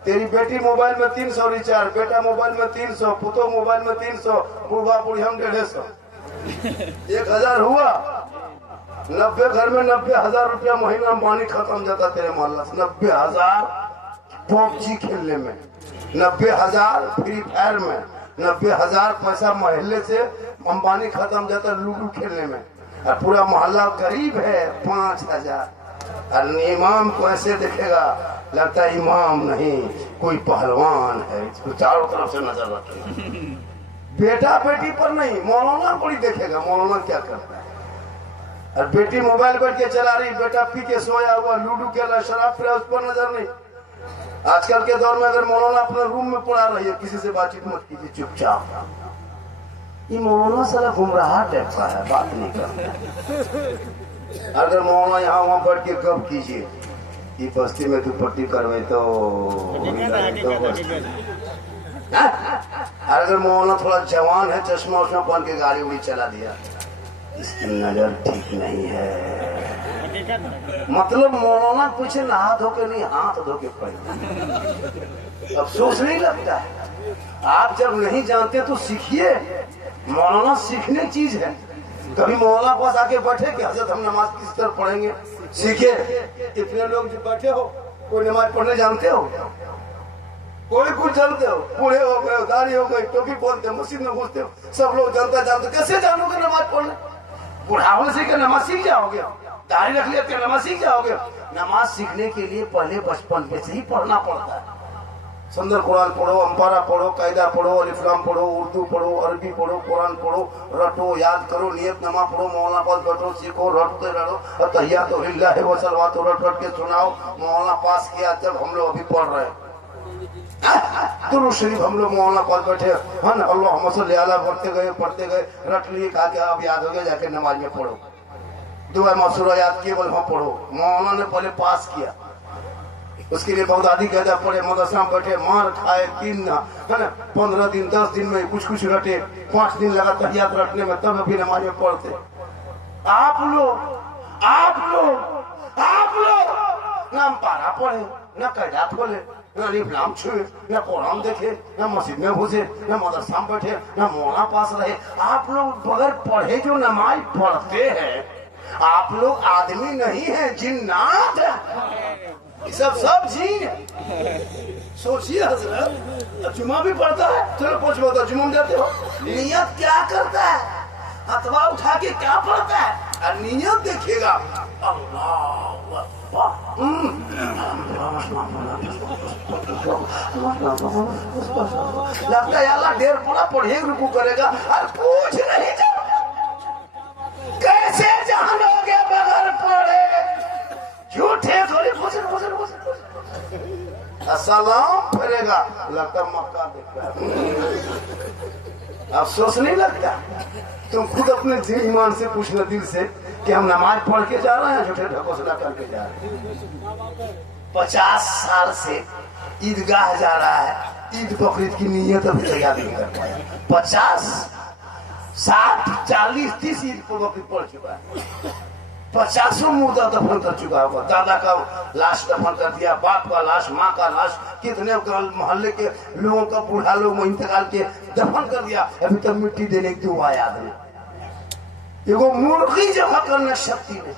तेरी बेटी मोबाइल में 300 रिचार्ज, बेटा मोबाइल में 300, पुतो मोबाइल में 300, बुढ़वा बुढ़ी हम 150। 1000 हुआ। 90 घर में 90,000 रुपया महीना में पानी खत्म जाता तेरे मोहल्ला से। 90,000 पबजी खेलने में, 90,000 फ्री फायर में, 90,000 पैसा महल्ले से अंबानी खत्म जाता लूडो खेलने में। और पूरा मोहल्ला गरीब है 5,000। और इमाम को ऐसे देखेगा, लगता है इमाम नहीं कोई पहलवान है, इसको चारों तरफ से नजर रखे। बेटा बेटी पर नहीं, मौलाना को ही देखेगा मौलाना क्या करता है। और बेटी मोबाइल बैठ के चला रही, बेटा पी के सोया हुआ लूडो खेल रहा, शराब पी रहा, उस पर नजर नहीं। आजकल के दौर में अगर मौलाना अपने रूम में पड़ा रही है, किसी से बातचीत मत कीजिए, चुपचाप। ये मौलाना साला गुमराह टाइप का है, बात नहीं करता। अगर मौलाना यहाँ वहाँ बैठ के कब कीजिए, ये बस्ती में तू पट्टी करवे तो अगर मौलाना थोड़ा जवान है, चश्मा उश्मा पहन के गाड़ी उड़ी चला दिया, इसकी नजर ठीक नहीं है। मतलब मौलाना पीछे नहा धो के नहीं, हाथ धो के पड़े। अफसोस नहीं लगता है? आप जब नहीं जानते तो सीखिए। मौलाना सीखने चीज है। कभी मौलाना पास आके बैठे कि हजरत हम नमाज किस तरह पढ़ेंगे, सीखे। इतने लोग जो बैठे हो, कोई नमाज पढ़ने जानते हो? कोई कुछ जानते हो? बूढ़े हो गए, दाढ़ी हो गई, टोपी बोलते, मस्जिद में घुसते हो, सब लोग जानता जानते, कैसे जानोगे नमाज पढ़ने? बुढ़ाओ से नमाज सीख जाओगे, दाढ़ी रख लिया क्या नमाज सीख जाओगे? नमाज सीखने के लिए पहले बचपन में से ही पढ़ना पड़ता है। सुंदर कुरान पढ़ो, अम्पारा पढ़ो, कायदा पढ़ो, अलिफ्लाम पढ़ो, उर्दू पढ़ो, अरबी पढ़ो, कुरान पढ़ो, रटो, याद करो, नियत नमा पढ़ो, मौलाना पास बैठो, सीखो, रटते रहो। और तहियातु लिल्लाहि व सलवातु रट के सुनाओ। मौलाना पास किया जब हम लोग अभी पढ़ रहे हैं, दुरूद शरीफ हम लोग मौलाना पास बैठे, है ना, अल्लाहुम्मा सल्ली अला पढ़ते गए, रट लिए, कहा कि अब याद हो गया, जाके नमाज में पढ़ो। दुआ मसूरा याद किए, बोले हाँ पढ़ो। मौलाना ने पहले पास किया, उसके लिए बगदादी कहता पढ़े, मदरसा में बैठे, मार खाए 3 है ना, 15 दिन 10 दिन में कुछ रटे, 5 दिन लगा तहियात रटने में, तब अभी नमाज में पढ़ते। आप लोग ना पारा पढ़े, ना कैदा खोले, ना अलिफ्लाम छुए, ना कुरान देखे, ना मस्जिद में घुसे, ना मदरसा में बैठे, ना मौलाना पास रहे। आप लोग बगैर पढ़े जो नमाज पढ़ते हैं, आप लोग आदमी नहीं है, जिन्नात है। सब जीन है। सोचिए हजरत, जुमा भी पढ़ता है, चलो कुछ बताओ, जुमा में जाते हो, नियत क्या करता है? हथवा उठा के क्या पढ़ता है? और नियत देखिएगा, अल्लाह लगता है अल्लाह 1.5 पढ़ा पढ़े रुकू करेगा और कुछ नहीं जाओगे। कैसे जानोगे बगैर पढ़े? झूठे थोड़ी सलाम करेगा, लगता मक्का देखता है। अफसोस नहीं लगता? तुम खुद अपने ईमान से पूछना दिल से कि हम नमाज पढ़ के जा रहे हैं, झूठे ढकोसला करके जा रहे हैं। 50 साल से ईदगाह जा रहा है, ईद बकरीद की नीयत अभी तैयार नहीं कर पाया। 50, 60, 40, 30 ईद बकरीद पढ़ चुका है, 50 मुर्दा दफन कर चुका होगा। दादा का लाश दफन कर दिया, बाप का लाश, माँ का लाश, कितने मोहल्ले के लोगों का बूढ़ा लोग इंतकाल के दफन कर दिया। अभी तक मिट्टी देने की दुआ याद नहीं। देखो मुर्गी जमा करने शक्ति नहीं।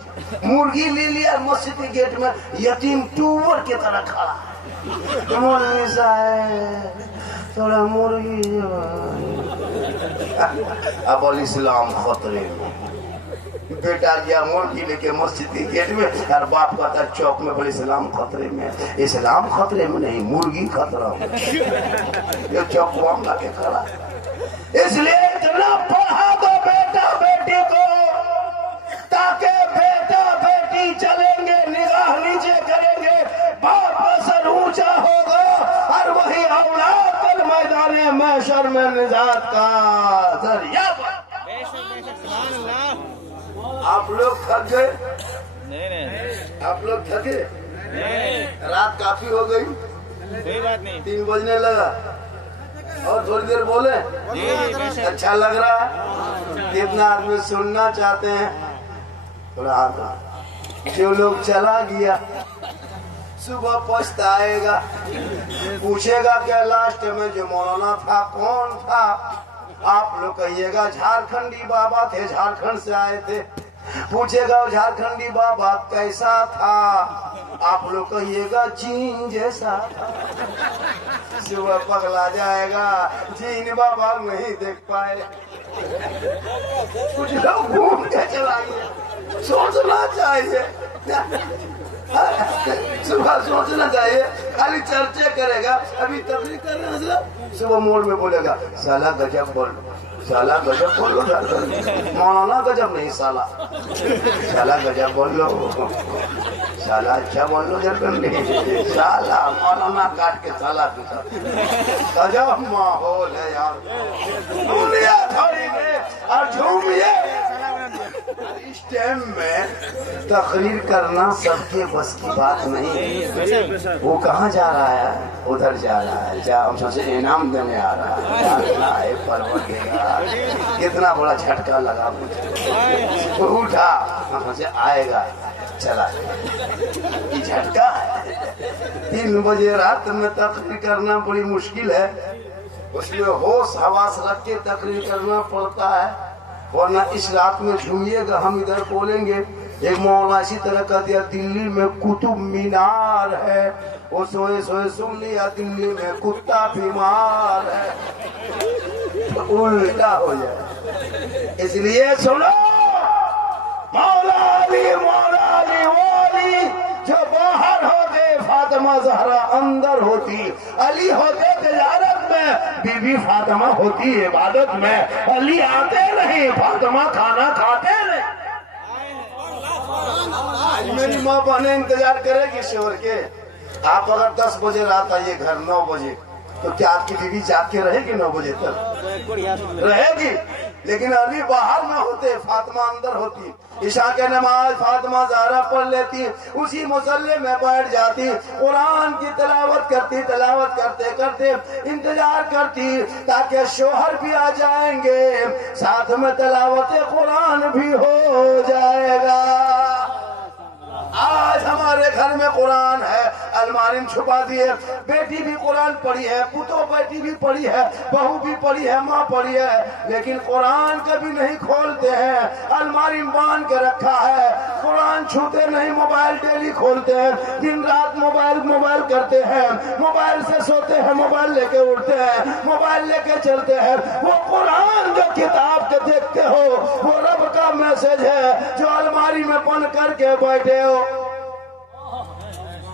मुर्गी ले लिया मस्जिद के गेट में, यतीम टूवर की तरह खड़ा है, थोड़ा मुर्गी। अब इस्लाम खतरे में। बेटा गया मुर्गी लेके मस्जिद के गेट में, और बाप कहता चौक में, बोले इस्लाम खतरे में। इस्लाम खतरे में नहीं, मुर्गी खतरा में। ये चौक के खड़ा। इसलिए इतना पढ़ा दो बेटा बेटी को ताकि बेटा बेटी चलेंगे, निगाह नीचे करेंगे, बाप का सर ऊंचा होगा और वही औलाद कल मैदान महशर में निजात का जरिया। आप लोग थक गए? नहीं। आप लोग थके? नहीं। रात काफी हो गई, कोई बात नहीं, 3 बजने लगा और थोड़ी देर बोले। अच्छा लग रहा है? कितना आदमी सुनना चाहते हैं? थोड़ा हाथ। जो लोग चला गया सुबह पछताएगा, पूछेगा क्या लास्ट में जो मौलाना था कौन था? आप लोग कहिएगा झारखंडी बाबा थे, झारखंड से आए थे। पूछेगा झारखंडी बाबा कैसा था? आप लोग कहिएगा जीन जैसा था। सुबह पगला जाएगा, जीन बाबा नहीं देख पाए। कुछ लोग घूम के चला गया। सोचना चाहिए, सुबह सोचना चाहिए, खाली चर्चे करेगा। अभी तकलीफ कर रहे हैं, सुबह मोड़ में बोलेगा साला गजब बोल, साला गजब बोल लो, मौलाना गजब नहीं साला, साला गजब बोल लो, साला अच्छा बोल लो, साला मौलाना काट के साला दूसरा। गजब माहौल है यार, दुनिया थोड़ी में और झूमिए। इस टाइम में तकरीर करना सबके बस की बात नहीं है। वो कहाँ जा रहा है? उधर जा रहा है, जा हम सबसे इनाम देने आ रहा है। कितना बड़ा झटका लगा मुझे, उठा हमसे आएगा, चला ये झटका है। 3 बजे रात में तकरीर करना बड़ी मुश्किल है, उसमें होश हवास रख के तकरीर करना पड़ता है, वरना इस रात में झूमिएगा। हम इधर बोलेंगे। एक मौलाना इसी तरह का दिया, दिल्ली में कुतुब मीनार है, वो सोए सोए सुन लिया दिल्ली में कुत्ता बीमार है, तो उल्टा हो जाए। इसलिए सुनो, मौला अली वाली जो बाहर होते फातिमा ज़हरा अंदर होती, अली होते तिजारत में, बीबी फातिमा होती इबादत में। अली आते नहीं, फातिमा खाना खाते नहीं। आज मेरी माँ बहने इंतजार करेगी शोर के। आप अगर 10 बजे रात आइए घर 9 बजे, तो क्या आपकी बीवी जाग के रहेगी 9 बजे तक? रहेगी। लेकिन अली बाहर में होते, फातिमा अंदर होती। ईशा के नमाज फातिमा ज़हरा पढ़ लेती, उसी मुसल्ले में बैठ जाती, कुरान की तिलावत करती, तिलावत करते करते इंतजार करती ताकि शोहर भी आ जाएंगे, साथ में तिलावत कुरान भी हो जाएगा। आज हमारे घर में कुरान है, अलमारी में छुपा दिए। बेटी भी कुरान पढ़ी है, पुतो बेटी भी पढ़ी है, बहू भी पढ़ी है, माँ पढ़ी है, लेकिन कुरान कभी नहीं खोलते हैं, अलमारी में बांध के रखा है। कुरान छूते नहीं, मोबाइल डेली खोलते हैं, दिन रात मोबाइल करते हैं, मोबाइल से सोते हैं, मोबाइल लेके उठते हैं, मोबाइल लेके चलते हैं। वो कुरान जो किताब के देखते हो वो रब का मैसेज है जो अलमारी में बंद करके बैठे हो।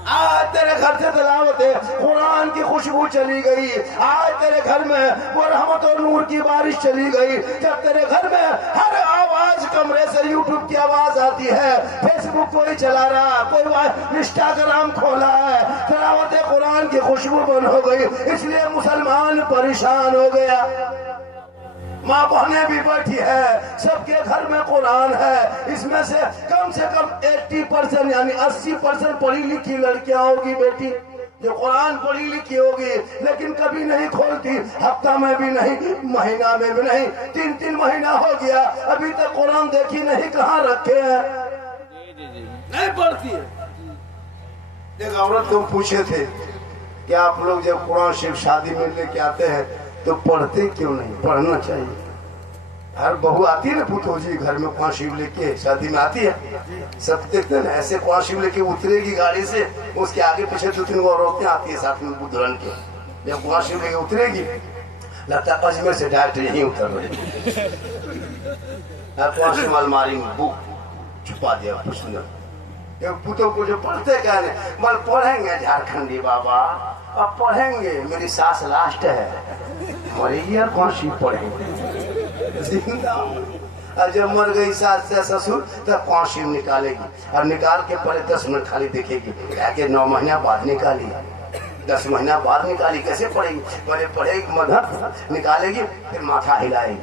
आज तेरे घर से तिलावत है, कुरान की खुशबू चली गई। आज तेरे घर में वो रहमत और नूर की बारिश चली गई। जब तेरे घर में हर आवाज कमरे से यूट्यूब की आवाज आती है, फेसबुक कोई चला रहा, कोई इंस्टाग्राम खोला है, तिलावत कुरान की खुशबू बंद हो गई। इसलिए मुसलमान परेशान हो गया। माँ बहनें भी बैठी है, सबके घर में कुरान है। इसमें से कम 80% यानी 80% पढ़ी लिखी लड़कियां होगी बेटी, जो कुरान पढ़ी लिखी होगी, लेकिन कभी नहीं खोलती, हफ्ता में भी नहीं, महीना में भी नहीं, 3 महीना हो गया अभी तक कुरान देखी नहीं, कहाँ रखे हैं, नहीं पढ़ती है। एक औरत को पूछे थे कि आप लोग जब कुरान शरीफ शादी में लेके आते हैं तो पढ़ते क्यों नहीं? पढ़ना चाहिए। हर बहू आती है ना, पुतो जी घर में कुरान शरीफ लेके शादी में आती है, सब देखते हैं ऐसे कुरान शरीफ लेके उतरेगी गाड़ी से, उसके आगे पीछे 2-3 औरतें आती है साथ में दुल्हन के। जब कुरान शरीफ लेके उतरेगी लगता है अजमेर से डायरेक्ट यहीं उतर रही। कुरान शरीफ अलमारी में बुक छुपा दिया पुस्तक। पुतो को जो पढ़ते कहने बल पढ़ेंगे झारखंडी बाबा, अब पढ़ेंगे, मेरी सास लास्ट है, मरी यार कौन सी पढ़ेंगे। जिंदा। और जब मर गई सास या ससुर तब 5 शिव निकालेगी और निकाल के पहले 10 मिनट खाली देखेगी, क्या 9 महीना बाद निकाली, 10 महीना बाद निकाली, कैसे पढ़ेगी? पहले पढ़ेगी, मदर निकालेगी, फिर माथा हिलाएगी,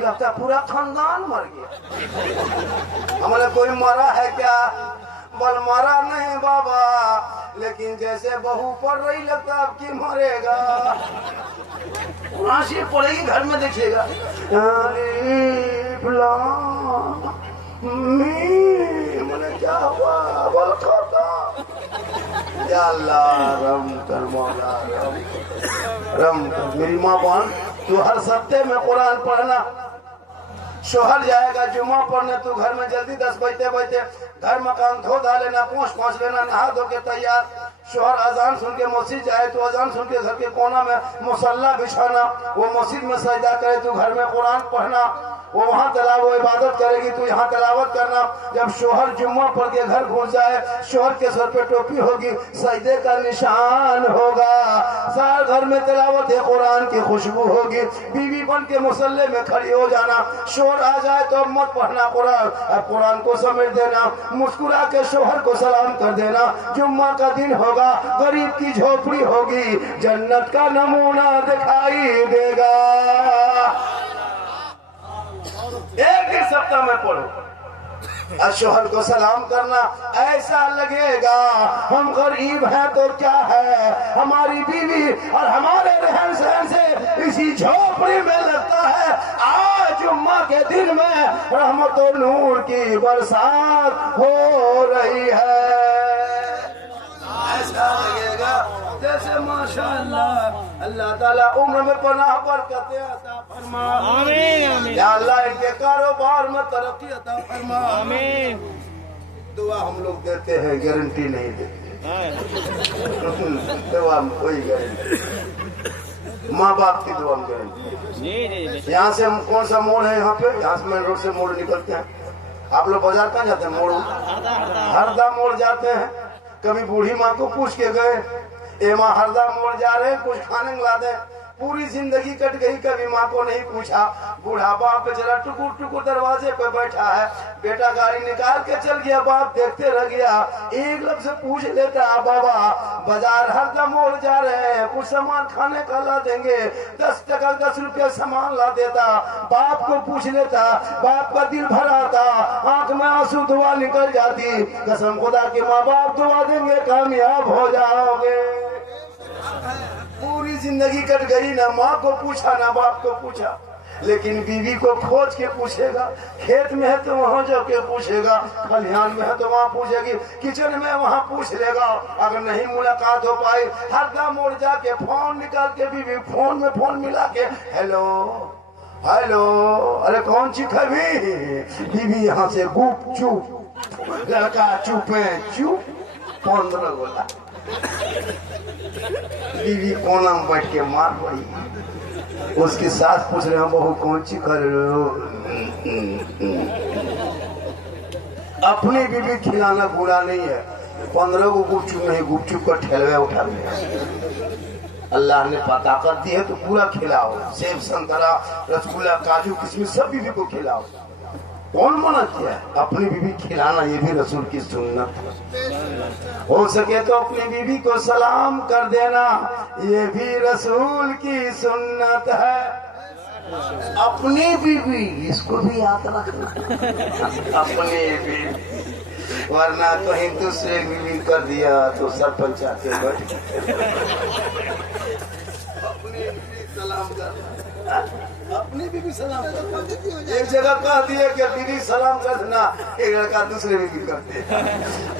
लगता पूरा खानदान मर गया। हमारे कोई मरा है क्या? बल मरा नहीं बाबा, लेकिन जैसे बहू पढ़ रही लगता अब की मरेगा। राशि पड़ेगी घर में देखिएगा, मैंने क्या हुआ? बल खाता या अल्लाह रम कर मौला रम कर। मेरी माँ बहन, तू हर सप्ते में कुरान पढ़ना। शोहर जाएगा जुम्मा पढ़ने, तू घर में जल्दी 10 बजते घर मकान धो धा लेना, पोंछ लेना, नहा धो के तैयार। शोहर अजान सुन के मस्जिद जाए तो अजान सुन के घर के कोना में मुसल्ला बिछाना, वो मस्जिद में सजदा करे, तू घर में कुरान पढ़ना। वो वहाँ वो इबादत करेगी, तू यहाँ तिलावत करना। जब शोहर जुम्मा पढ़ के घर घुस जाए, शोहर के सर पे टोपी होगी, सजदे का निशान होगा, सारे घर में तिलावत कुरान की खुशबू होगी। बीवी बन के मुसल्ले में खड़ी हो जाना, शोहर आ जाए तो अब मत पढ़ना कुरान, अब कुरान को समेट देना, मुस्कुरा के शोहर को सलाम कर देना। जुम्मा का दिन होगा, गरीब की झोपड़ी होगी, जन्नत का नमूना दिखाई देगा। एक ही सप्ताह में पढ़ो और शोहर को सलाम करना। ऐसा लगेगा हम गरीब हैं तो क्या है, हमारी बीवी और हमारे रहन सहन से इसी झोपड़ी में लगता है आज जुम्मा के दिन में रहमत और नूर की बरसात हो रही है। ऐसा लगेगा जैसे माशाअल्लाह अल्लाह ताला उम्र में पनाह बरकत अता फरमा। आमीन आमीन। या अल्लाह इनके कारोबार में तरक्की अता फरमा। आमीन। दुआ हम लोग देते हैं, गारंटी नहीं देते। दुआ में कोई गारंटी, माँ बाप की दुआ में गारंटी। यहाँ से हम कौन सा मोड़ है? यहाँ पे, यहाँ से मेन रोड से मोड़ निकलते हैं। आप लोग बाजार कहाँ जाते हैं? मोड़ हरदा मोड़ जाते हैं। कभी बूढ़ी माँ को पूछ के गए, ए माँ हरदा मोड़ जा रहे हैं, कुछ खाने ला दे। पूरी जिंदगी कट गई, कभी माँ को नहीं पूछा। बूढ़ा बाप बेचारा टुकुर टुकुर दरवाजे पे बैठा है, बेटा गाड़ी निकाल के चल गया, बाप देखते रह गया। एक लफ्ज से पूछ लेता, बाबा बाजार हरदा मोड़ जा रहे हैं, कुछ सामान खाने का ला देंगे? 10 टका 10 रुपया सामान ला देता, बाप को पूछ लेता, बाप का दिल भरा था, आंख में आंसू, दुआ निकल जाती। कसम खुदा की माँ बाप दुआ देंगे, कामयाब हो जाओगे। पूरी जिंदगी कट गई, ना माँ को पूछा ना बाप को पूछा। लेकिन बीवी को खोज के पूछेगा, खेत में है तो वहाँ जाके पूछेगा, खलिहान में है तो वहाँ पूछेगी, किचन में वहाँ पूछ लेगा। अगर नहीं मुलाकात हो पाई, हरदा मोड़ जाके फोन निकाल के बीवी फोन में फोन मिला के हेलो हेलो, अरे कौन सी खबी? बीवी यहाँ से गुप चुप, लड़का चुपे चुप, 15 गोला। बीवी कोना में बैठ के मार रही, उसके साथ पूछ रहे हैं बहू कौन सी कर रहे हो? अपनी बीवी खिलाना बुरा नहीं है, 15 को गुपचुप नहीं, गुपचुप को ठेलवे उठा लिया। अल्लाह ने ताकत दी है तो पूरा खिलाओ, सेब संतरा रसगुल्ला काजू किशमिश सब बीवी को खिलाओ। कौन मना किया है? अपनी बीवी खिलाना ये भी रसूल की सुन्नत है। हो सके तो अपनी बीवी को सलाम कर देना, ये भी रसूल की सुन्नत है। अपनी बीवी, इसको भी याद रखना। अपनी बीवी, वरना कहीं दूसरे बीवी कर दिया तो सरपंच आके बैठ। अपनी बीवी सलाम करना, अपनी बीवी सलाम करना। एक जगह कह दिए कि बीवी सलाम कर देना, एक लड़का दूसरे बीवी करते।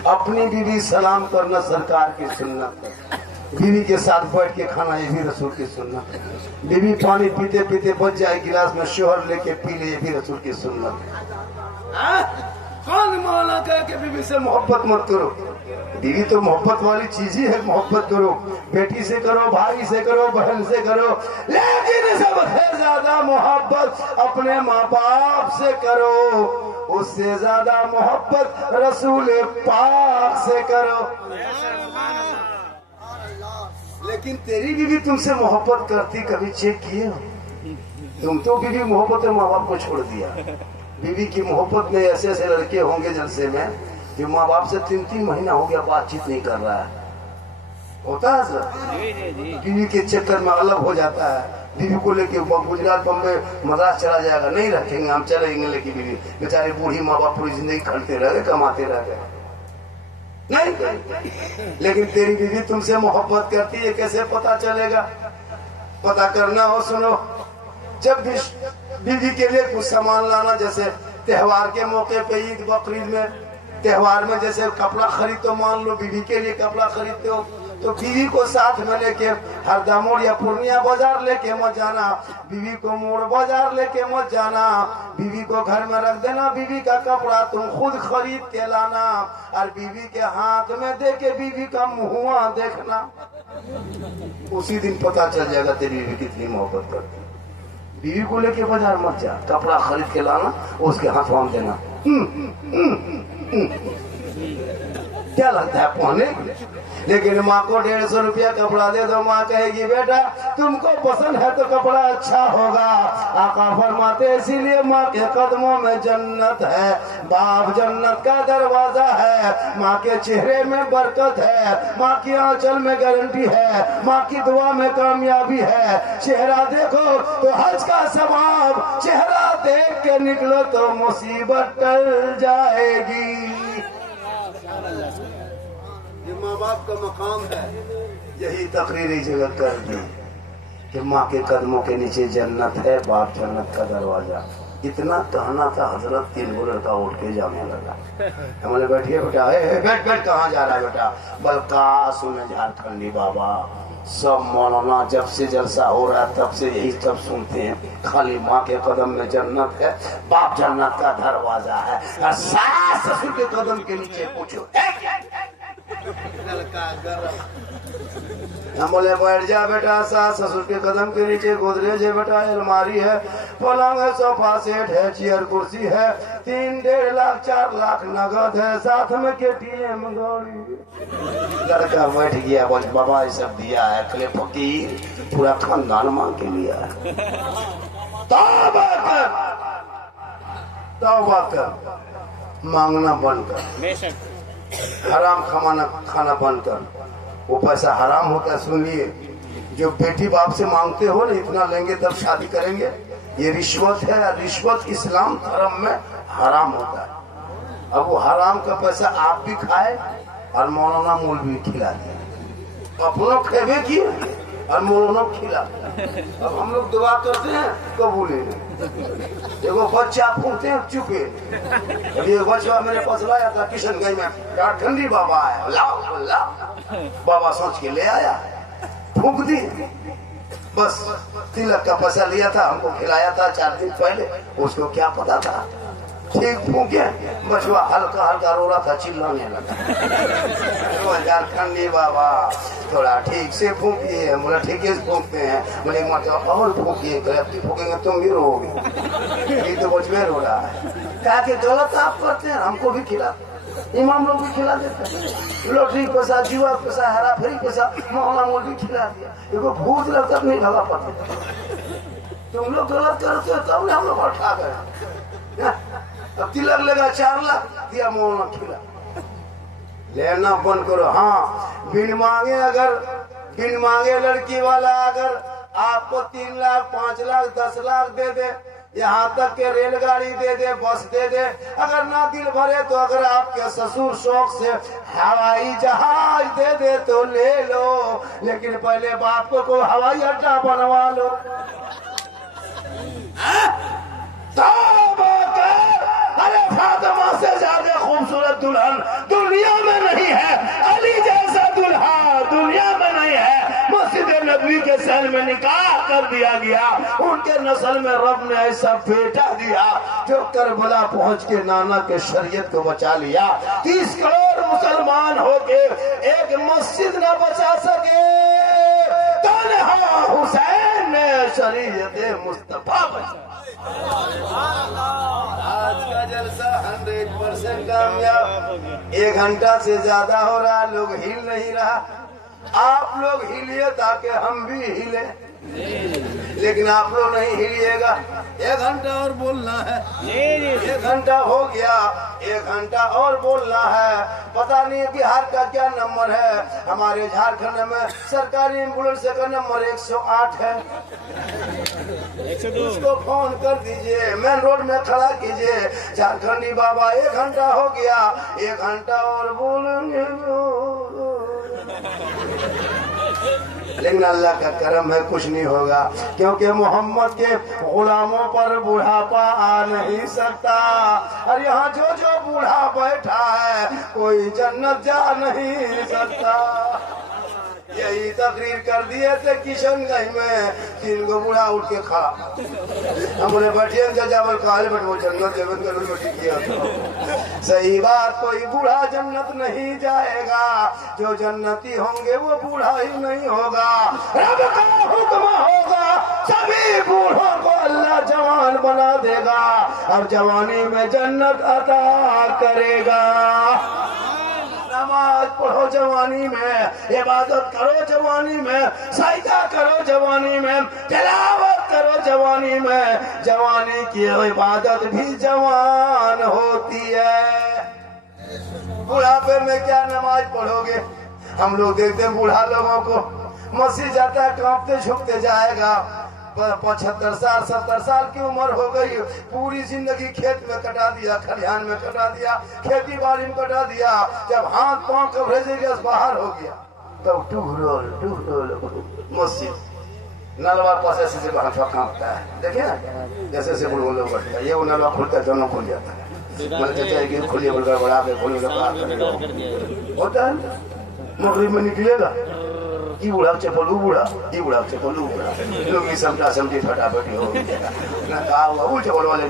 अपनी बीवी सलाम करना सरकार की सुन्नत है। बीवी के साथ बैठ के खाना ये भी रसूल की सुन्नत है। बीवी पानी पीते पीते बच जाए गिलास में, शोहर लेके पी ले, ये भी रसूल की सुन्नत है। कौन मौला कह के बीवी से मोहब्बत मत करो? बीवी तो मोहब्बत वाली चीज ही है, मोहब्बत करो, बेटी से करो, भाई से करो, बहन से करो, लेकिन सबसे ज्यादा मोहब्बत अपने माँ बाप से करो, उससे ज्यादा मोहब्बत रसूल पाक से करो। लेकिन तेरी बीवी तुमसे मोहब्बत करती, कभी चेक किए हो? तुम तो बीवी मोहब्बत में माँ बाप को छोड़ दिया। बीवी की मोहब्बत में ऐसे ऐसे लड़के होंगे जलसे में जो माँ बाप से 3-3 महीना हो गया बातचीत नहीं कर रहा है। होता है सर, बीवी के चक्कर में अलग हो जाता है। बीवी को लेके गुजरात बम्बे मद्रास चला जाएगा, नहीं रखेंगे हम, चलेंगे, लेकिन बीवी बेचारे बूढ़ी माँ बाप पूरी जिंदगी खड़ते रह गए, कमाते रह गए, नहीं। लेकिन तेरी बीवी तुमसे मोहब्बत करती है, कैसे पता चलेगा? पता करना हो, सुनो, जब भी बीवी के लिए कुछ सामान लाना, जैसे त्योहार के मौके पे, ईद बकरीद में, त्योहार में जैसे कपड़ा खरीदो, मान लो बीवी के लिए कपड़ा खरीदते हो, तो बीवी को साथ में लेके हरदामोड़ या पूर्णिया बाजार लेके मत जाना, बीवी को मोड़ बाजार लेके मत जाना, बीवी को घर में रख देना। बीवी का कपड़ा तुम खुद खरीद के लाना और बीवी के हाथ में दे के बीवी का मुहुआ देखना। उसी दिन पता चल जाएगा तेरी बीवी कितनी मोहब्बत करती है। बीवी को लेके बाजार मत जा, कपड़ा खरीद के लाना, उसके हाथ में देना। क्या लगता है पहने? लेकिन माँ को 150 रुपया कपड़ा दे दो, माँ कहेगी बेटा तुमको पसंद है तो कपड़ा अच्छा होगा। आका फरमाते इसीलिए माँ के कदमों में जन्नत है, बाप जन्नत का दरवाजा है, माँ के चेहरे में बरकत है, माँ की आंचल में गारंटी है, माँ की दुआ में कामयाबी है। चेहरा देखो तो हज का सवाब, चेहरा देख के निकलो तो मुसीबत टल जाएगी। ये माँ बाप का मकाम है। यही तकरीरी जगह कर दी कि माँ के कदमों के नीचे जन्नत है, बाप जन्नत का दरवाजा। इतना कहना था, हजरत 3 गो लड़का उठ के जाने लगा। हमने बैठिए बेटा, बैठ बैठ, कहाँ जा रहा है बेटा? बलकास में झारखंडी बाबा, सब मौलाना जब से जलसा हो रहा है तब से यही सब सुनते हैं, खाली माँ के कदम में जन्नत है, बाप जन्नत का दरवाजा है, और सास ससुर के कदम के नीचे पूछो। हम बोले बैठ जा बेटा, सास ससुर के कदम के नीचे गोदरेज है बेटा, अलमारी है, पलंग है, सोफा सेट है, चेयर कुर्सी है, 3-1.5 लाख 4 लाख नगद है, साथ में KTM गाड़ी। लड़का बैठ गया, बोल बाबा ये सब दिया है, कले फकीर पूरा खानदान मांग के लिया है। तौबा कर, तौबा कर, मांगना बंद कर, हराम खाना बंद कर। वो पैसा हराम होता है, सुनिए, जो बेटी बाप से मांगते हो ना, इतना लेंगे तब शादी करेंगे, ये रिश्वत है। रिश्वत इस्लाम धर्म में हराम होता है। अब वो हराम का पैसा आप भी खाए और मौलाना मौलवी खिला दिया, अपनों खेबे किए और मौलाना खिला। अब हम लोग दुआ करते हैं कबूले, देखो बच्चा फूकते हैं चुपे। अभी एक बच्चा मेरे पास लाया था किशनगंज में, झारखंडी बाबा है, लाओ लाओ, बाबा सोच के ले आया, फूक दी, बस तिलक का पैसा लिया था, हमको खिलाया था 4 दिन पहले, उसको क्या पता था, ठीक फूके, बचवा हल्का हल्का रो रहा था, चिल्लाने लगा। झारखंडी बाबा थोड़ा ठीक से फूकिए, बोला ठीक है फूकते हैं, बोले मतलब और फूकिए, फूकेंगे तुम भी रोगे, ये तो बचवे रो रहा है। क्या कि गलत आप करते हैं, हमको भी खिला, इमाम लोग भी खिला देते हैं, लॉटरी पैसा, जुआ पैसा, हरा फेरी पैसा, मौला मोल भी खिला दिया। देखो भूख लगता नहीं भगा पाते, तुम लोग गलत करते हो तब हम लोग उठा गए। अब तिलक लगा 4 लाख दिया, मौलाना खिला, लेना बंद करो। हाँ, बिन मांगे लड़की वाला अगर आपको 3 लाख 5 लाख 10 लाख दे दे, यहाँ तक के रेलगाड़ी दे दे, बस दे दे, अगर ना दिल भरे तो अगर आपके ससुर शौक से हवाई जहाज दे दे तो ले लो, लेकिन पहले बाप को हवाई अड्डा बनवा लो। अरे फातिमा से ज्यादा खूबसूरत दुल्हन दुनिया में नहीं है, अली जैसा दुल्हा दुनिया में नहीं है। मस्जिद नबवी के शहर में निकाह कर दिया गया, उनके नस्ल में रब ने ऐसा बेटा दिया जो करबला पहुंच के नाना के शरीयत को बचा लिया। 30 करोड़ मुसलमान होके एक मस्जिद न बचा सके, तन्हा हुसैन ने शरीयत मुस्तफा बचा। आज का जलसा 100% कामयाब। 1 घंटा से ज्यादा हो रहा, लोग हिल नहीं रहा। आप लोग हिलिए ताकि हम भी हिले, लेकिन आप लोग नहीं हिलिएगा। 1 घंटा और बोलना है, 1 घंटा हो गया, 1 घंटा और बोलना है। पता नहीं बिहार का क्या नंबर है, हमारे झारखंड में सरकारी एम्बुलेंस का नंबर 108 है। उसको फोन कर दीजिए, मेन रोड में खड़ा कीजिए, झारखंडी बाबा 1 घंटा हो गया, 1 घंटा और बोलेंगे। लेकिन अल्लाह का करम है, कुछ नहीं होगा, क्योंकि मोहम्मद के गुलामों पर बुढ़ापा आ नहीं सकता। और यहाँ जो जो बूढ़ा बैठा है कोई जन्नत जा नहीं सकता। यही तकरीर कर दिए थे किशनगंज में, 3 गो बूढ़ा उठ के खड़ा, हमने बैठे जावल काले बैठो जन्नत जन्नत कर बैठी किया। सही बात, कोई बूढ़ा जन्नत नहीं जाएगा, जो जन्नती होंगे वो बूढ़ा ही नहीं होगा। रब का हुक्म होगा, सभी बूढ़ों को अल्लाह जवान बना देगा और जवानी में जन्नत अता करेगा। नमाज पढ़ो जवानी में, इबादत करो जवानी में, सजदा करो जवानी में, तिलावत करो जवानी में। जवानी की इबादत भी जवान होती है। बुढ़ापे में क्या नमाज पढ़ोगे? हम लोग देखते हैं बूढ़ा लोगों को, मस्जिद जाता है कांपते झुकते जाएगा। 75 साल 70 साल की उम्र हो गई, पूरी जिंदगी खेत में कटा दिया, खलिहान में कटा दिया, खेती बाड़ी में कटा दिया। जब हाथ पांव कवरेज बाहर हो गया तब टूट मस्जिद नलवा पास ऐसे बाहर कांपता है। देखिए ना जैसे से बुढ़ो लोग बैठता है, ये वो नलवा खुलता है, दोनों खुल जाता है। मैंने चाचा खुलिए बोलकर बड़ा के खोलने का होता है। मगरिब में निकलेगा ई बुढ़ा चपलू बुढ़ा, ई बुढ़ा चपलू बुढ़ा, लोग ये समझा समझी फटाफट हो ना कहा हुआ वो चपल वाले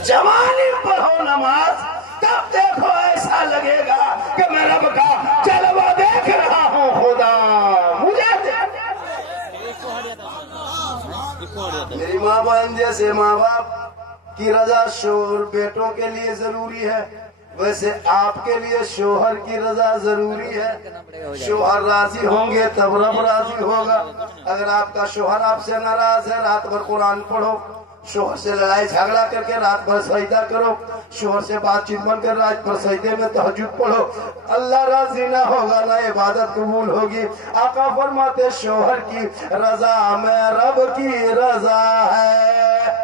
जवानी पढ़ो नमाज, तब देखो ऐसा लगेगा कि मैं रब का जलवा देख रहा हूँ। खुदा मुझे मेरी माँ बहन जैसे माँ बाप की रजा शोहर बेटों के लिए जरूरी है, वैसे आपके लिए शोहर की रजा जरूरी है। शोहर राजी होंगे तब रब राजी होगा। अगर आपका शोहर आपसे नाराज है, रात भर कुरान पढ़ो, शोहर से लड़ाई झगड़ा करके रात भर सजदा करो, शोहर से बातचीत बनकर रात भर सजदे में तहज्जुद पढ़ो, अल्लाह राजी ना होगा, ना इबादत कबूल होगी। आका फरमाते शोहर की रजा में रब की रजा है।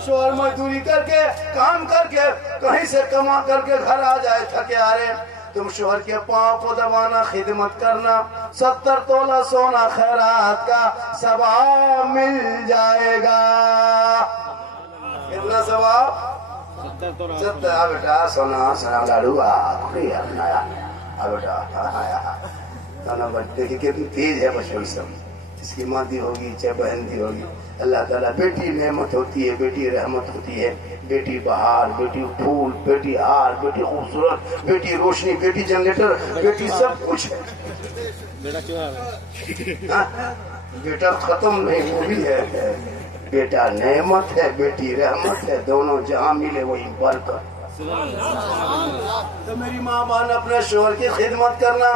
शोहर मजदूरी करके काम करके कहीं से कमा करके घर आ जाए थके आ रहे, तुम शोहर के पांव को दबाना, खिदमत करना, 70 तोला सोना खैरात का सवाब मिल जाएगा। कितना सवाब? 70। बेटा सोना सोना लाडू बेटा देखिए कितनी तेज है बच्चों सब, इसकी माँ दी होगी चाहे बहन दी होगी। अल्लाह ताला बेटी नेमत होती है, बेटी रहमत होती है, बेटी बहार, बेटी फूल, बेटी हार, बेटी खूबसूरत, बेटी रोशनी, बेटी जनरेटर, बेटी सब कुछ है। बेटा खत्म नहीं, वो भी है। बेटा नेमत है, बेटी रहमत है, दोनों जहाँ मिले वही बरकत। तो मेरी माँ बहन अपने शोहर की खिदमत करना,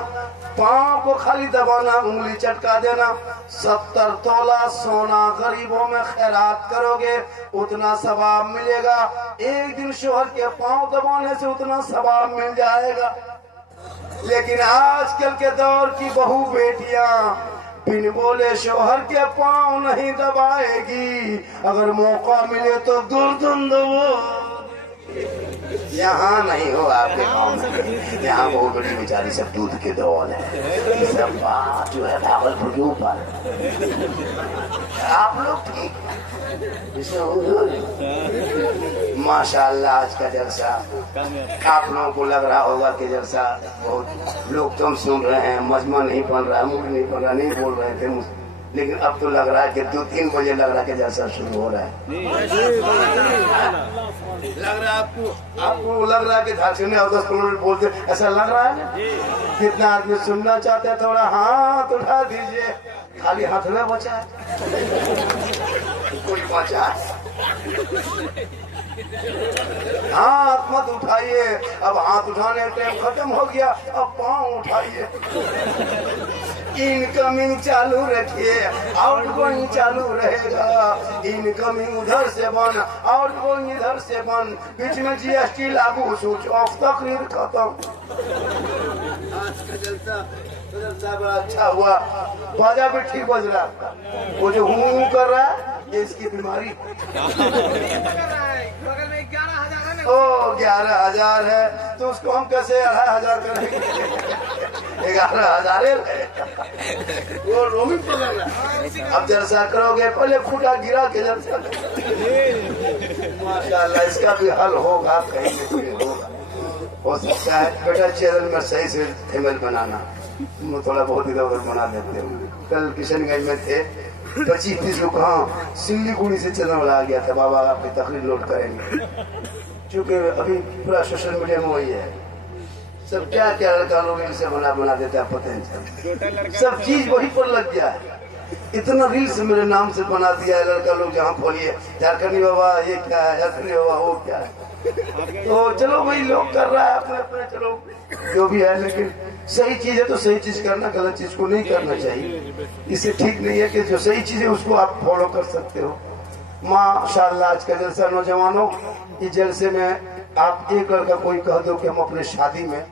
पाँव को खाली दबाना, उंगली चटका देना। 70 तोला सोना गरीबों में खैरात करोगे उतना सवाब मिलेगा। एक दिन शोहर के पाँव दबाने से उतना सवाब मिल जाएगा। लेकिन आजकल के दौर की बहू बेटियां बिन बोले शोहर के पाँव नहीं दबाएगी, अगर मौका मिले तो गर्दन दबो। यहाँ नहीं हो आपके गाँव में, यहाँ बहुत बड़ी बेचारी सब दूध के दौल है, सब बात जो है भागलपुर के ऊपर। आप लोग ठीक माशाल्लाह आज का जलसा आप लोगों को लग रहा होगा कि जलसा बहुत लोग तुम सुन रहे हैं, मजमा नहीं बन रहा, मुझे नहीं पड़ रहा, नहीं बोल रहे थे, लेकिन अब तो लग रहा है कि 2-3 बजे लग रहा है कि जलसा शुरू हो रहा है। लग रहा है आपको लग रहा है कि झारखंड और 10 मिनट बोलते ऐसा लग रहा है ना? कितना आदमी सुनना चाहते हैं थोड़ा हाथ उठा दीजिए, खाली हाथ में बचा है कोई बचा है? हाथ मत उठाइए, अब हाथ उठाने टाइम खत्म हो गया, अब पाँव उठाइए। इनकमिंग चालू रखिए, आउटगोइंग चालू रहेगा। इनकमिंग उधर से बन, आउटगोइंग इधर से बन, बीच में जीएसटी लागू, स्विच ऑफ, तकरीर खत्म। आज का जलसा बड़ा अच्छा हुआ, बाजा भी ठीक बज रहा है। वो जो हूँ कर रहा है ये इसकी बीमारी। ओ 11,000 है तो उसको हम कैसे 2,500 करेंगे? 11,000 वो रोमिंग पकड़ रहा है। अब जलसा करोगे पहले खूटा गिरा के जलसा। माशाल्लाह इसका भी हल होगा, कहीं न कहीं होगा। हो सकता है बेटा चैनल में सही से थेमल बनाना, थोड़ा बहुत इधर उधर बना देते हो। कल किशनगंज में थे 25-30 लोग, हाँ सिल्लीगुड़ी से चैनल आ गया था, बाबा आपकी तकरीर लोड करेंगे। क्योंकि अभी पूरा सोशल मीडिया में वही है, सब क्या क्या लड़का लोग इनसे बना देता है, पता नहीं सब चीज वही पर लग गया है। इतना रील्स मेरे नाम से बना दिया है लड़का लोग, जहाँ खोलिए झारखंडी बाबा ये क्या है, झारखंडी बाबा वो क्या है। तो चलो वही लोग कर रहा है अपने अपने, चलो जो भी है, लेकिन सही चीज है तो सही चीज करना, गलत चीज को नहीं करना चाहिए। इससे ठीक नहीं है कि जो सही चीज है उसको आप फॉलो कर सकते हो। माशाल्लाह आज का जलसा नौजवानों, इस जलसे में आप एक लड़का कोई कह दो कि हम अपने शादी में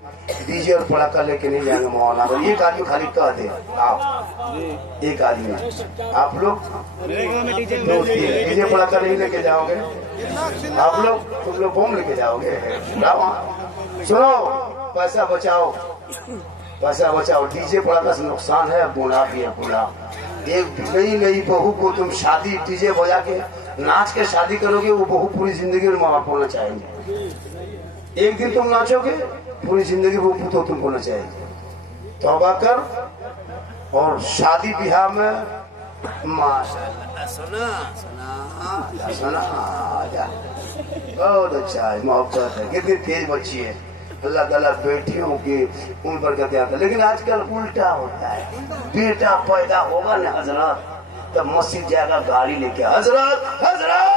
डीजे और पड़ाका लेके नहीं जाएंगे मौलाना, अगर एक आदमी खाली कह दे आप, एक आदमी आप लोग डीजे पड़ाका नहीं लेके जाओगे, आप लोग तुम लोग बम लेके जाओगे। सुनो पैसा बचाओ, पैसा बचाओ, डीजे पड़ाका से नुकसान है, बुरा भी है बुरा। एक नई बहू को तुम शादी डीजे बजा के नाच के शादी करोगे, वो बहू पूरी जिंदगी में माँ बाप होना चाहेंगे। एक दिन तुम नाचोगे पूरी जिंदगी वो पुतो तुमको होना चाहेगी। तौबा कर और शादी ब्याह में माशाल्लाह सुना सुना सुना जा, बहुत अच्छा है, मोहब्बत है, कितनी तेज बच्ची है। अल्लाह ताला बेटियों की उम्र बरकत आता है, लेकिन आजकल उल्टा होता है। बेटा पैदा होगा ना हजरत, तब मस्जिद जाएगा गाड़ी लेके, हजरत हजरत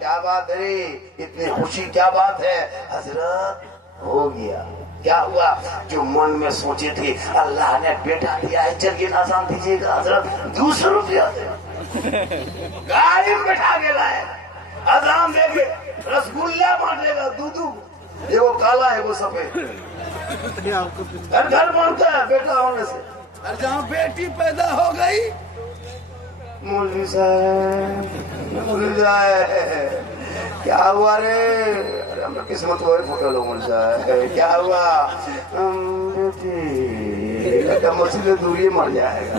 क्या बात है, इतनी खुशी क्या बात है, हजरत हो गया। क्या हुआ? जो मन में सोचे थे अल्लाह ने बेटा दिया है, चलिए आसान दीजिएगा हजरत, 200 रुपया दे, गाड़ी में बैठा के लाए, आजान देंगे, रसगुल्ला बांटेगा, दूध, ये वो काला है वो सफेद, हर घर बनता है बेटा होने से। और जहाँ बेटी पैदा हो गई, मौलवी साहब मौलवी साहब क्या हुआ रे, अरे हम किस्मत हुआ फोटो लो मौलवी साहब, क्या हुआ बेटी मस्जिद दूरी मर जाएगा।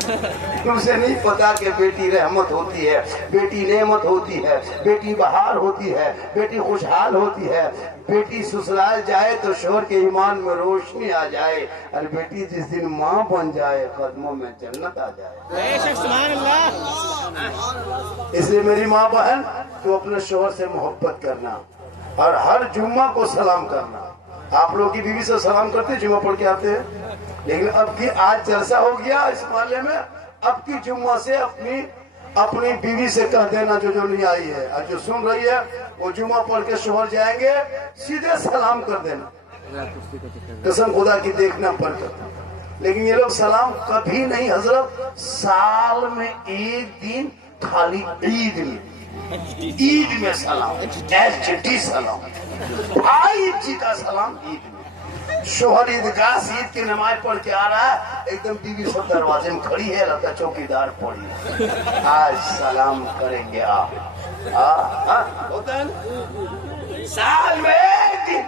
तुमसे नहीं पता कि बेटी रहमत होती है, बेटी नेमत होती है, बेटी बहार होती है, बेटी खुशहाल होती है, बेटी ससुराल जाए तो शोहर के ईमान में रोशनी आ जाए, और बेटी जिस दिन माँ बन जाए कदमों में जन्नत आ जाए। इसलिए मेरी माँ बहन तो अपने शोहर से मोहब्बत करना और हर जुम्मा को सलाम करना। आप लोग की बीवी से सलाम करते जुम्मा पढ़ के आते हैं, लेकिन अब की आज जलसा हो गया इस मामले में, अब की जुम्मा से अपनी बीवी से कह देना जो नहीं आई है और जो सुन रही है वो जुम्मा पढ़ के शोहर जाएंगे सीधे सलाम कर देना, कसम खुदा की देखना पड़ता। लेकिन ये लोग सलाम कभी नहीं हजरत, साल में एक दिन खाली ईद में सलाम, एचडी सलाम, भाई जी का सलाम ईद में। शोहर ईदगाह ईद की नमाज पढ़ के आ रहा है, एकदम बीवी सब दरवाजे में खड़ी है, लगता चौकीदार पड़ी, आज सलाम करेंगे आप। होता है ना, साल में एक दिन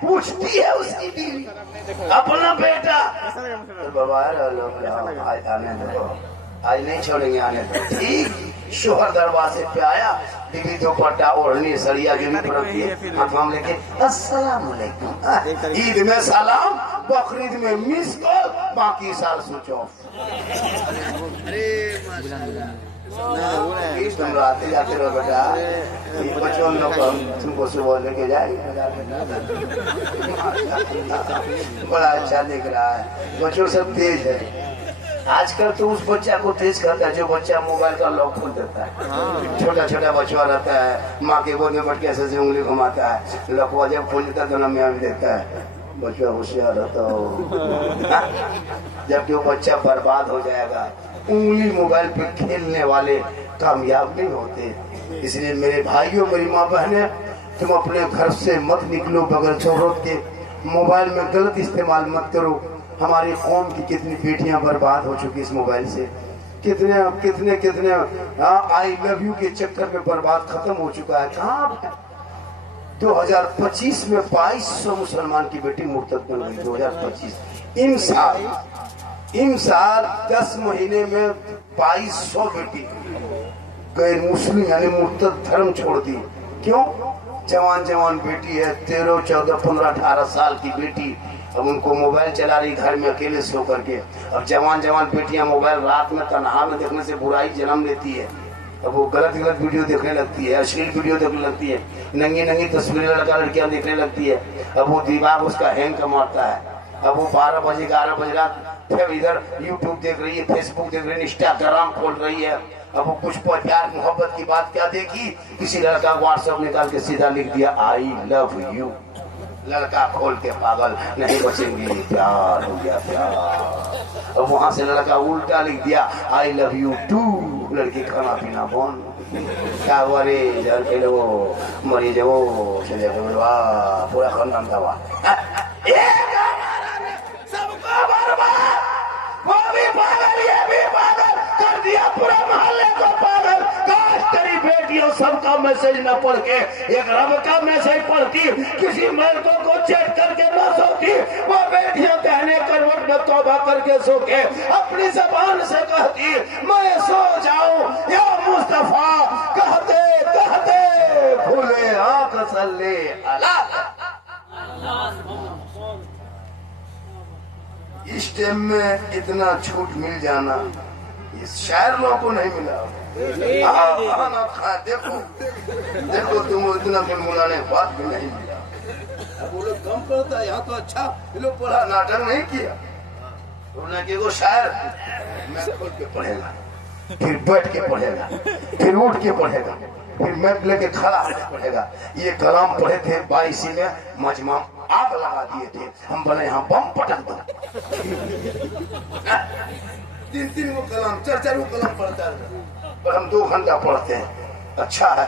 पूछती है उसकी बीवी अपना बेटा, तो बाबा आज आने दो, आज नहीं छोड़ेंगे, आने दो, ठीक। शोहर दरवाजे पे आया, बीवी दोपट्टा ओढ़नी सरिया जो भी पड़ती है हाथ लेके अस्सलाम वालेकुम, ईद में सलाम, बकरीद में मिस कॉल, बाकी साल स्विच ऑफ। तुम आते जाते रहो बेटा, बच्चों लोग तुमको सुबह लेके जाएंगे, बड़ा अच्छा दिख रहा है, बच्चों सब तेज है, आजकल तो उस बच्चा को तेज करता है जो बच्चा मोबाइल का लॉक खोल देता है। छोटा छोटा बच्चा रहता है, माँ के गोद में बैठ के ऐसे उंगली घुमाता है, लॉकवा जब खोल देता है तो नमिया भी देता है, बच्चा होशियार रहता हो। जबकि वो बच्चा बर्बाद हो जाएगा। उंगली मोबाइल पे खेलने वाले कामयाब नहीं होते। इसलिए मेरे भाइयों, मेरी माँ बहने, तुम अपने घर से मत निकलो बगैर जरूरत के। मोबाइल में गलत इस्तेमाल मत करो। हमारी कौम की कितनी बेटियां बर्बाद हो चुकी इस मोबाइल से, कितने कितने कितने आई लव यू के चक्कर में बर्बाद खत्म हो चुका है। कहाँ 2025 में 2200 मुसलमान की बेटी मुर्तद बन गई। 2025 इन साल 10 महीने में 2200 बेटी गैर मुस्लिम यानी मुर्तद धर्म छोड़ दी। क्यों? जवान जवान बेटी है, 13, 14, 15, 18 साल की बेटी, अब उनको मोबाइल चला रही घर में अकेले सो करके। अब जवान जवान बेटियां मोबाइल रात में तन्हा में देखने से बुराई जन्म लेती है। अब वो गलत गलत वीडियो देखने लगती है, अश्लील वीडियो देखने लगती है, नंगी नंगी तस्वीरें लड़का लड़कियां देखने लगती है। अब वो दिमाग उसका हैंग का मारता है। अब वो 12 बजे 11 बजे रात फिर इधर यूट्यूब देख रही है, फेसबुक देख रही है, इंस्टाग्राम खोल रही है। अब वो कुछ प्यार मोहब्बत की बात क्या देखी, किसी लड़का व्हाट्सएप निकाल के सीधा लिख दिया आई लव यू। लड़का खोल के पागल, नहीं बचेंगे, प्यार हो गया प्यार। अब वहां से लड़का उल्टा लिख दिया आई लव यू टू। लड़की खाना पीना बंद, क्या हुआ रे जल के वो मरी जो चले गए, वाह पूरा खानदान था वाह। सबको बर्बाद, वो भी पागल ये भी पागल कर दिया, पूरा मोहल्ले को पागल। काश तेरी बेटियों सबका मैसेज न पढ़ के एक रब का मैसेज पढ़ती, किसी मर्दों को चेक करके न सोती। वो बेटियां कहने करवट में तौबा करके सो के अपनी जबान से कहती मैं सो जाऊं या मुस्तफा, कहते कहते खुले आंख सल्ले अला। इस टाइम में इतना छूट मिल जाना इस शायर लोगों को नहीं मिला। देखो देखो तुम इतना गुनगुनाने के बाद भी नहीं मिला। अब वो लोग कम पढ़ता है, यहाँ तो अच्छा ये लोग पढ़ा, नाटक नहीं किया। उन्होंने कि वो शायर मैं खोल के पढ़ेगा, फिर बैठ के पढ़ेगा, फिर उठ के पढ़ेगा, फिर मैप लेके खड़ा होकर पढ़ेगा। ये कलाम पढ़े थे 22 में, मजमा आग लगा दिए थे। हम बोले यहाँ बम पटक दो। 3-3 वो कलाम, 4-4 वो कलाम पढ़ता है, पर हम 2 घंटा पढ़ते हैं। अच्छा है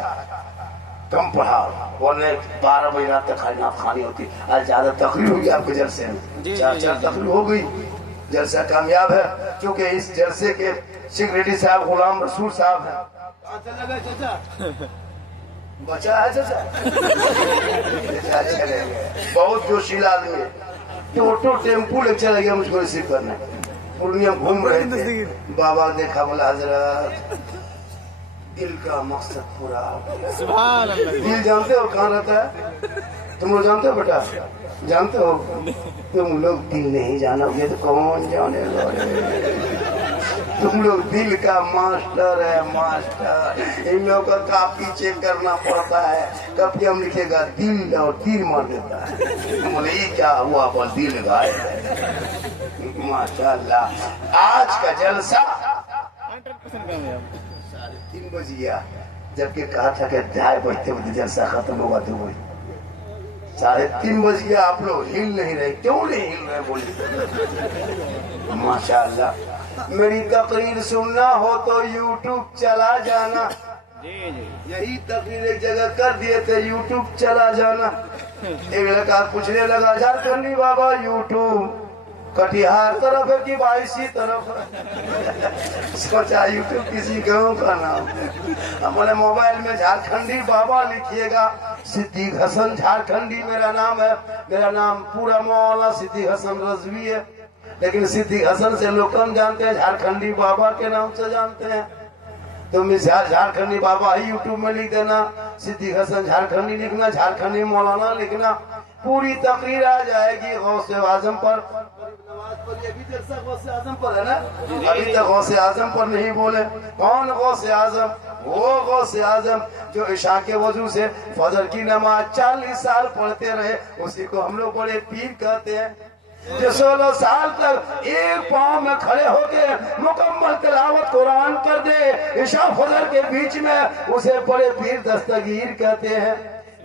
कम पढ़ा, वरना 12 बजे रात तक खानी होती। आज ज्यादा तकलीफ हुई आपके जलसे में, 4 तकलीफ हो गई। जलसा कामयाब है क्योंकि इस जलसे के सेक्रेटरी साहब गुलाम रसूल साहब है। बचा है चाचा चले गए, बहुत जोशीला आदमी। टोटो टेम्पू ले चला गया मुझको रिसीव करने। पूर्णिया घूम रहे थे, बाबा देखा, बोला हजरत दिल का मकसद पूरा हो गया। दिल जानते हो कहाँ रहता है? तुम लोग जानते हो बेटा? जानते हो? तुम लोग दिल नहीं जानोगे तो कौन जानेगा? तुम लोग दिल का मास्टर है, मास्टर। इन लोगों का कापी चेक करना पड़ता है, कभी हम लिखेगा दिल और तीर मार देता है। बोले ये क्या हुआ? बोल दिल गाय। माशाल्लाह आज का जलसा 3:30 बज गया, जबकि कहा था कि 2:30 बजते बजते जलसा खत्म होगा। तो वही 3:30 बज गया, आप लोग हिल नहीं रहे। क्यों नहीं हिल रहे? बोलिए। माशाल्लाह मेरी तकरीर सुनना हो तो यूट्यूब चला जाना। यही तकरीर एक जगह कर दिए थे, यूट्यूब चला जाना। एक लड़का पूछने लगा झारखंडी बाबा यूट्यूब कटिहार तरफ है कि 22 तरफ है? सोचा यूट्यूब किसी गाँव का नाम है। हमारे मोबाइल में झारखंडी बाबा लिखिएगा, सिद्दीक हसन झारखंडी मेरा नाम है। मेरा नाम पूरा मौलाना सिद्दीक हसन रजवी है, लेकिन सिद्दीक हसन से लोग कम जानते हैं, झारखंडी बाबा के नाम से जानते हैं। तो मिसाल झारखंडी बाबा ही यूट्यूब में लिख देना, सिद्दीक हसन झारखंडी लिखना, झारखंडी मौलाना लिखना, पूरी तकरीर आ जाएगी गौसे आजम पर। गौसे आजम पर है ना? अभी तक गौसे आजम पर नहीं बोले। कौन गौसे आजम? वो गौसे आजम जो ईशा के वजू से फजर की नमाज 40 साल पढ़ते रहे, उसी को हम लोग बड़े पीर कहते हैं। जो 16 साल तक एक पांव में खड़े होके मुकम्मल तिलावत कुरान कर दे इशा फजर के बीच में, उसे बड़े पीर दस्तगीर कहते हैं।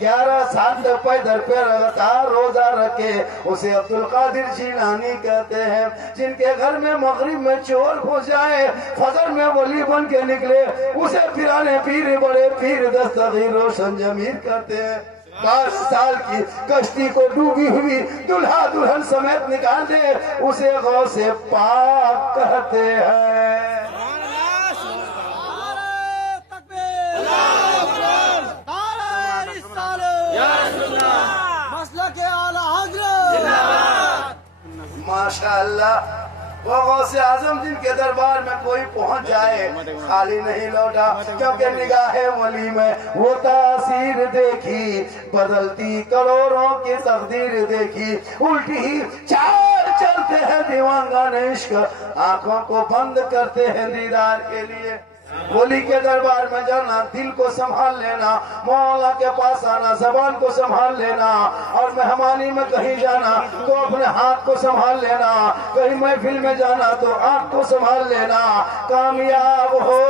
11 साल तक पैदल पे लगातार रोजा रखे उसे अब्दुल कादिर जीलानी कहते हैं। जिनके घर में मगरिब में चोर घुस जाए, फजर में वली बन के निकले, उसे पिराने पीर बड़े पीर दस्तगीर रोशन जमीर कहते हैं। 12 साल की कश्ती को डूबी हुई दुल्हा दुल्हन समेत निकाल दे, उसे गौ से पाक कहते हैं। माशाअल्लाह, वो गौसे आजम जिनके दरबार में कोई पहुंच जाए खाली नहीं लौटा, क्योंकि निगाहे वली में वो तासीर देखी, बदलती करोड़ों की तकदीर देखी। उल्टी ही चाल चलते हैं दीवानगान इश्क, आंखों को बंद करते हैं दीदार के लिए। वली के दरबार में जाना, दिल को संभाल लेना, मौला के पास आना, जबान को संभाल लेना, और मेहमानी में कहीं जाना तो अपने हाथ को संभाल लेना, कहीं महफिल में जाना तो आंख को संभाल लेना। कामयाब हो